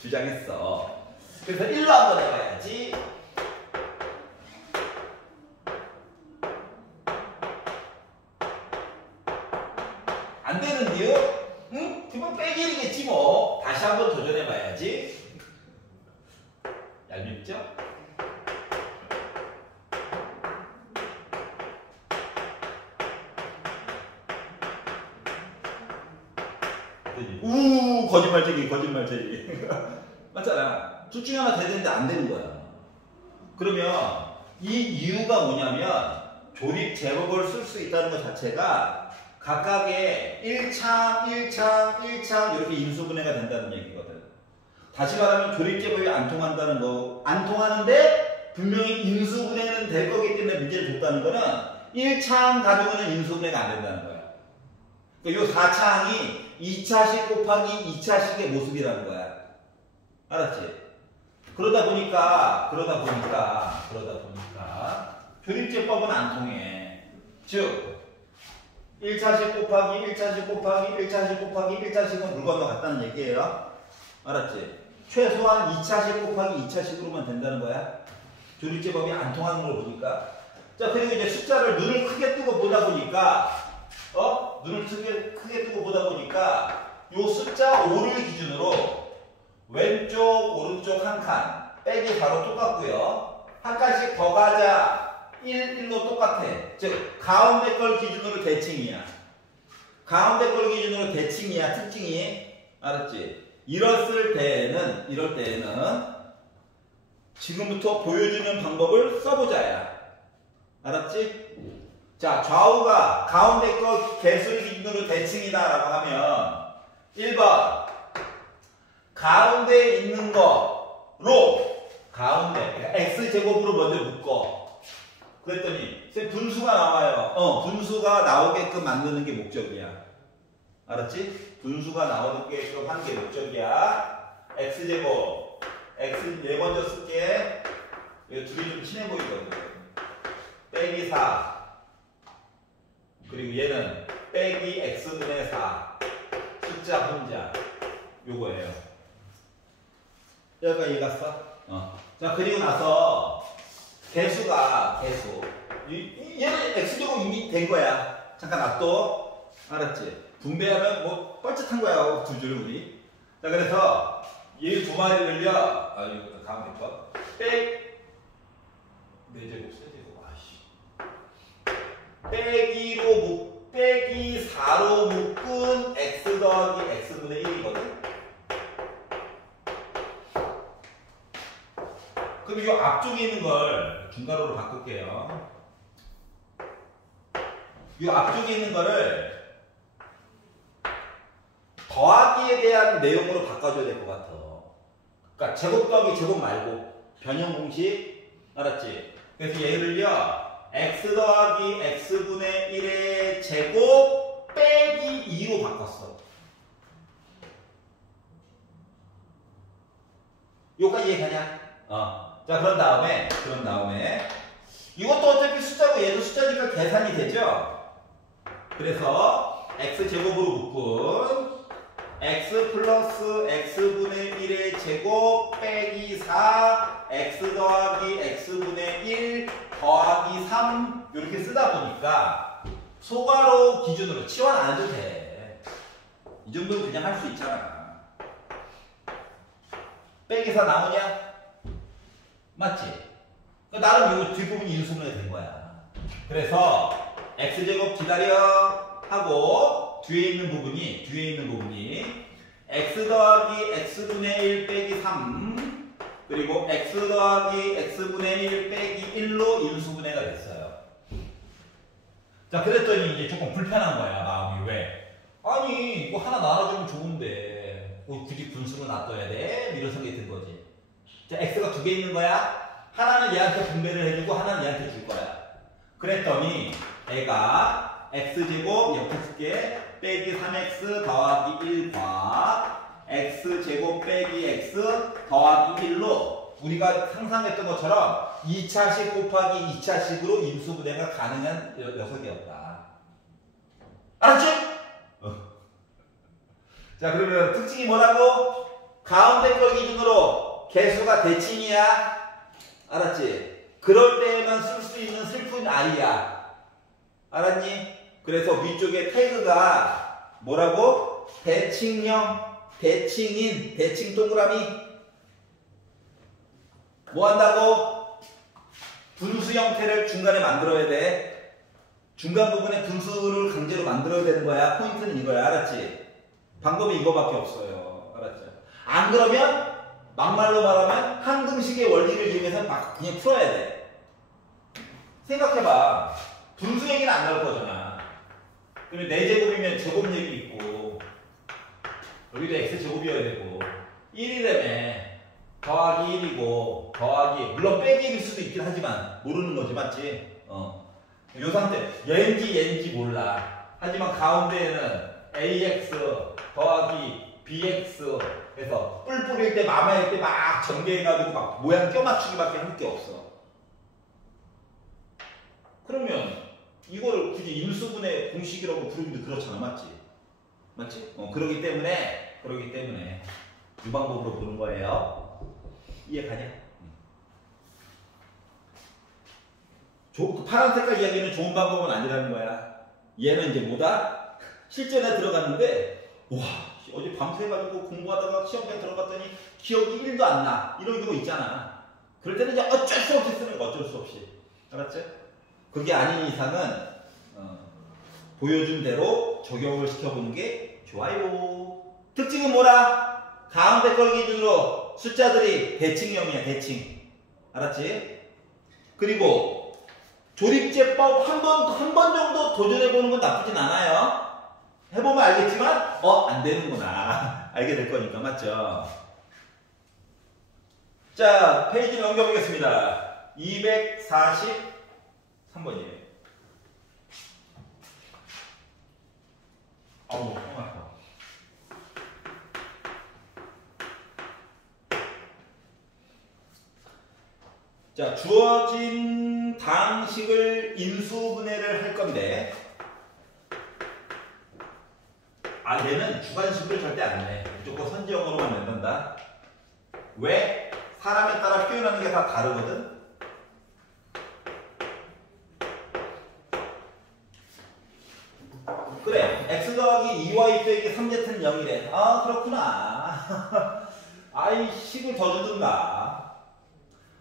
주장했어. 그래서 1로 한번 해봐야지. 안 되는데요? 응? 그건 빼기이겠지 뭐. 다시 한번 도전해봐야지. 얄밉죠? 거짓말쟁이. 맞잖아. 둘 중에 하나 되는데 안 되는 거야. 그러면 이 이유가 뭐냐면 조립 제법을 쓸 수 있다는 것 자체가 각각의 1창 이렇게 인수분해가 된다는 얘기거든. 다시 말하면 조립 제법이 안 통한다는 거. 안 통하는데 분명히 인수분해는 될 거기 때문에 문제를 줬다는 거는 1창 가지고는 인수분해가 안 된다는 거야. 그러니까 이 4창이 2차식 곱하기 2차식의 모습이라는 거야. 알았지? 그러다 보니까 조립제법은 안 통해. 즉 1차식 곱하기 1차식은 물 건너갔다는 얘기예요. 알았지? 최소한 2차식 곱하기 2차식으로만 된다는 거야. 조립제법이 안 통하는 걸 보니까. 자, 그리고 이제 숫자를 눈을 크게 뜨고 보다 보니까 요 숫자 5를 기준으로 왼쪽 오른쪽 한 칸 빼기 바로 똑같고요. 한 칸씩 더 가자 1로 똑같아. 즉 가운데 걸 기준으로 대칭이야. 특징이. 알았지? 이럴 때에는 지금부터 보여주는 방법을 써보자야. 알았지? 자, 좌우가 가운데 거 개수를 기준으로 대칭이다 라고 하면 1번 가운데 있는 거로 그러니까 x제곱으로 먼저 묶어. 그랬더니 분수가 나와요. 분수가 나오게끔 만드는 게 목적이야. 알았지? 분수가 나오게끔 하는 게 목적이야. x제곱 x 네 먼저 쓸게. 이거 둘이 좀 친해 보이거든. 빼기 4 그리고 얘는 빼기 x분의 4 숫자 혼자 요거예요. 여기까지 이해갔어? 자, 그리고 나서 개수 얘는 x제곱 이미 된 거야. 잠깐 놔둬. 알았지? 분배하면 뭐 뻘짓한 거야. 두 줄 우리. 자, 그래서 얘 두 마리를요. 이거 가운데 거 빼 4제곱 세제곱 빼기 4로 묶은 x 더하기 x분의 1이거든. 그럼 이 앞쪽에 있는 걸 중괄호로 바꿀게요. 이 앞쪽에 있는 거를 더하기에 대한 내용으로 바꿔줘야 될 것 같아. 그러니까 제곱 더하기 제곱 말고 변형 공식. 알았지? 그래서 얘를요. x 더하기 x분의 1의 제곱 빼기 2로 바꿨어. 여기까지 이해가냐? 자, 그런 다음에 이것도 어차피 숫자고 얘도 숫자니까 계산이 되죠? 그래서 x제곱으로 묶은 x 플러스 x분의 1의 제곱 빼기 4 x 더하기 x분의 1 더하기 3 이렇게 쓰다 보니까 소괄호 기준으로 치환 안 해도 돼. 이 정도는 그냥 할 수 있잖아. 빼기 4 나오냐? 맞지? 나름 이거 뒷부분이 인수분해 된 거야. 그래서 x제곱 기다려 하고 뒤에 있는 부분이 x 더하기 x분의 1 빼기 3 그리고 x 더하기 x분의 1 빼기 1로 인수분해가 됐어요. 자, 그랬더니 이제 조금 불편한 거야, 마음이. 왜? 아니, 이거 하나 나눠주면 좋은데 굳이 분수로 놔둬야 돼? 이런 생각이 든 거지. 자, x가 두 개 있는 거야. 하나는 얘한테 분배를 해주고 하나는 얘한테 줄 거야. 그랬더니 애가 x제곱 옆에 쓸게 빼기 3x 더하기 1과 x제곱 빼기 x 더하기 1로 우리가 상상했던 것처럼 2차식 곱하기 2차식으로 인수분해가 가능한 녀석이었다. 알았지? 자, 그러면 특징이 뭐라고? 가운데 걸 기준으로 개수가 대칭이야. 알았지? 그럴 때에만 쓸 수 있는 슬픈 아이야. 알았니? 그래서 위쪽에 태그가 뭐라고? 대칭형, 대칭인, 대칭 동그라미. 뭐 한다고? 분수 형태를 중간에 만들어야 돼. 중간 부분에 분수를 강제로 만들어야 되는 거야. 포인트는 이거야. 알았지? 방법이 이거밖에 없어요. 알았죠? 안 그러면 막말로 말하면 항등식의 원리를 이용해서 막 그냥 풀어야 돼. 생각해봐. 분수 얘기는 안 나올 거잖아. 그러면 4제곱이면 제곱력이 있고 여기도 x제곱이어야 되고 1이라며 더하기 1이고 더하기 물론 빼기일 수도 있긴 하지만 모르는 거지. 맞지? 요 상태 얘인지 몰라. 하지만 가운데에는 ax 더하기 bx 해서 뿔 뿌릴 때 마마일 때 막 전개해가지고 막 모양 껴맞추기밖에 할 게 없어. 그러면 이거를 굳이 인수분해 공식이라고 부르기도 그렇잖아. 맞지? 맞지? 그러기 때문에 이 방법으로 부른 거예요. 이해가냐? 파란 색깔 이야기는 좋은 방법은 아니라는 거야. 얘는 이제 뭐다? 실전에 들어갔는데 와 어제 밤새가지고 공부하다가 시험장 들어갔더니 기억이 1도 안 나. 이런 경우 있잖아. 그럴 때는 이제 어쩔 수 없이 쓰는 거. 어쩔 수 없이. 알았죠? 그게 아닌 이상은 보여준 대로 적용을 시켜보는 게 좋아요. 특징은 뭐라? 가운데 걸 기준으로 숫자들이 대칭형이야. 대칭. 알았지? 그리고 조립제법 한 번 정도 도전해보는 건 나쁘진 않아요. 해보면 알겠지만 안 되는구나. 알게 될 거니까. 맞죠? 자, 페이지 넘겨보겠습니다. 243번이에요. 아우, 너무 아파. 자, 주어진 당식을 인수분해를 할 건데 얘는 주관식으로 절대 안 해. 무조건 선지형으로만 낸단다. 왜? 사람에 따라 표현하는 게 다 다르거든. 그래, x 더하기 2y 빼기 3z는 0이래. 아, 그렇구나. 아이, 식을 더 주든가.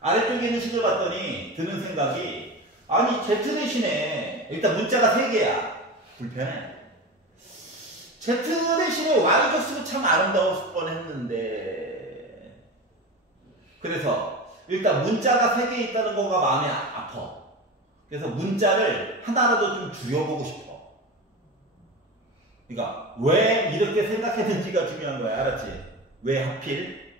아래쪽에 있는 식을 봤더니 드는 생각이 아니, z 대신에 일단 문자가 3개야. 불편해. Z 대신에 Y 줬으면 참 아름다웠을 뻔했는데. 그래서 일단 문자가 3개 있다는 거가 마음이 아파. 그래서 문자를 하나라도 좀 줄여보고 싶어. 그러니까 왜 이렇게 생각했는지가 중요한 거야. 알았지? 왜 하필?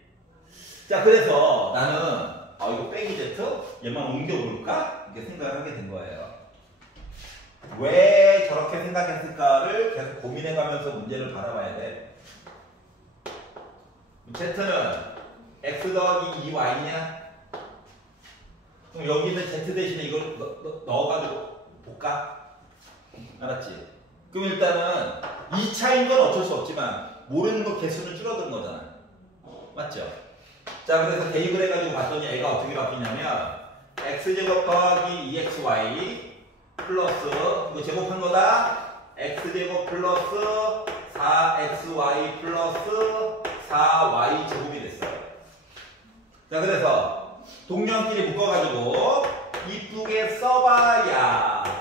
자, 그래서 나는 이거 빼기 Z? 얘만 옮겨볼까? 이렇게 생각을 하게 된 거예요. 왜 저렇게 생각했을까를 계속 고민해가면서 문제를 바라봐야 돼. Z는 x 더하기 2y냐? 그럼 여기 있는 Z 대신에 이걸 넣어가지고 볼까? 알았지? 그럼 일단은 2차인 건 어쩔 수 없지만 모르는 거 개수는 줄어든 거잖아. 맞죠? 자, 그래서 대입을 해가지고 봤더니 애가 어떻게 바뀌냐면 x제곱 더하기 2xy 플러스 이거 제곱한 거다. x제곱 플러스 4xy 플러스 4y 제곱이 됐어요. 자, 그래서 동량끼리 묶어가지고 이쁘게 써봐야지.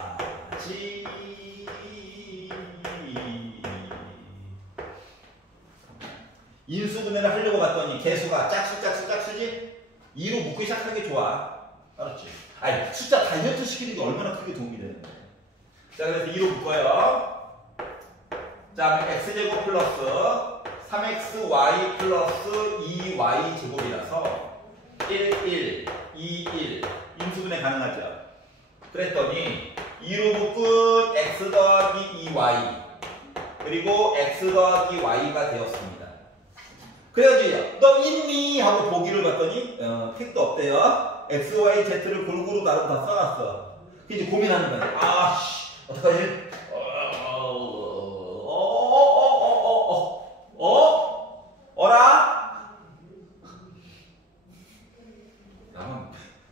인수분해를 하려고 봤더니 개수가 짝수지? 2로 묶기 시작하는 게 좋아. 알았지? 아니, 숫자 다이어트 시키는 게 얼마나 크게 도움이 되는데. 자, 그래서 2로 묶어요. 자, x제곱 플러스 3xy 플러스 2y 제곱이라서 1, 1, 2, 1 인수분해 가능하죠. 그랬더니 2로 묶은 x 더하기 2y 그리고 x 더하기 y가 되었습니다. 그래가지고 너 있니? 하고 보기를 봤더니 택도 없대요. x, y, z를 골고루 나름 다 써놨어. 이제 고민하는 거야. 아씨 어떡하지? 어라?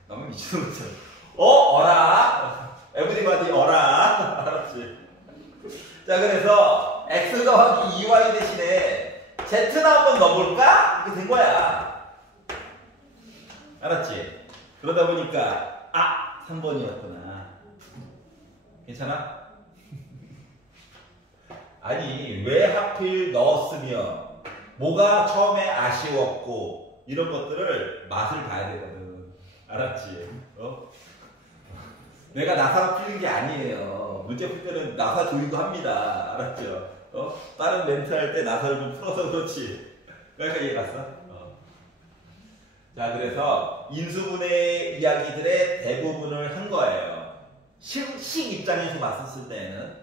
나만 미치는 거죠. 어라? everybody 어라? 알았지? 자, 그래서 x 더하기 2y 대신에 z나 한번 넣어볼까? 이렇게 된 거야. 알았지? 그러다 보니까 3번이었구나. 괜찮아? 아니, 왜 하필 넣었으면 뭐가 처음에 아쉬웠고 이런 것들을 맛을 봐야 되거든. 알았지? 내가 나사가 풀린 게 아니에요. 문제 풀 때는 나사 조이도 합니다. 알았죠? 다른 멘트 할 때 나사를 좀 풀어서 그렇지. 그러니까 이해 갔어? 자, 그래서 인수분해 이야기들의 대부분을 한 거예요. 식 입장에서 봤었을 때는.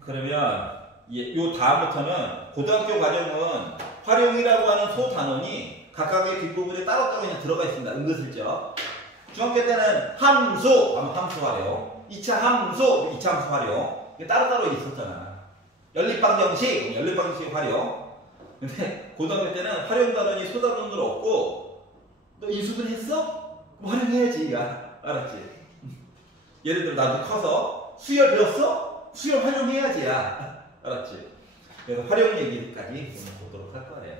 그러면 요 다음부터는 고등학교 과정은 활용이라고 하는 소단원이 각각의 뒷부분에 따로따로 그냥 들어가 있습니다. 은근슬쩍. 중학교 때는 함수 하면 함수 활용, 2차 함수, 2차 함수 활용. 이게 따로따로 있었잖아. 연립방정식, 연립방정식 활용. 근데 고등학교 때는 활용 단원이 소단원으로 없고, 너 인수분해 했어? 그럼 활용해야지. 알았지? 예를 들어 나도 커서 수열 배웠어? 수열 활용해야지. 알았지? 그래서 활용 얘기까지 보도록 할 거예요.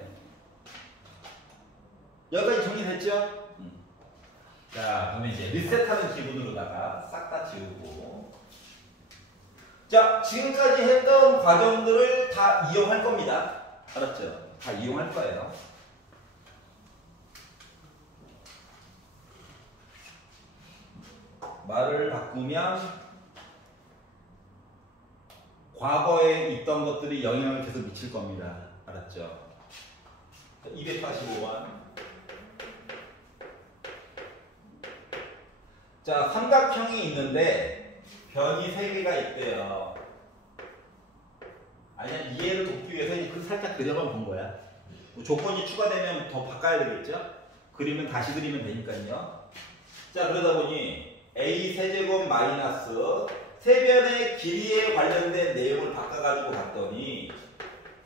여기까지 정리됐죠? 자, 그러면 이제 리셋하는 기분으로다가 싹 다 지우고. 자, 지금까지 했던 과정들을 다 이용할 겁니다. 알았죠? 다 이용할 거예요. 말을 바꾸면 과거에 있던 것들이 영향을 계속 미칠 겁니다. 알았죠? 285번. 자, 삼각형이 있는데 변이 3개가 있대요. 아니야, 이해를 돕기 위해서 그 살짝 그려만 본 거야. 뭐 조건이 추가되면 더 바꿔야 되겠죠? 그리면 다시 그리면 되니까요. 자, 그러다 보니 a 세제곱 마이너스 세변의 길이에 관련된 내용을 바꿔가지고 봤더니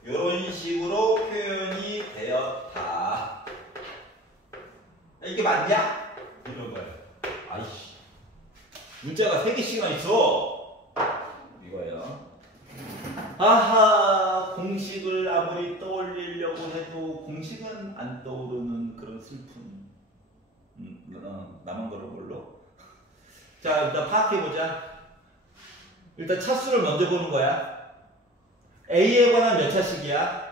이런 식으로 표현이 되었다. 이게 맞냐? 이런 거예요. 아이씨, 문자가 3개씩이나 있어. 이거예요. 아하, 공식을 아무리 떠올리려고 해도 공식은 안 떠오르는 그런 슬픔. 나만 그런 걸로. 자, 일단 파악해보자. 일단 차수를 먼저 보는 거야. A에 관한 몇 차식이야?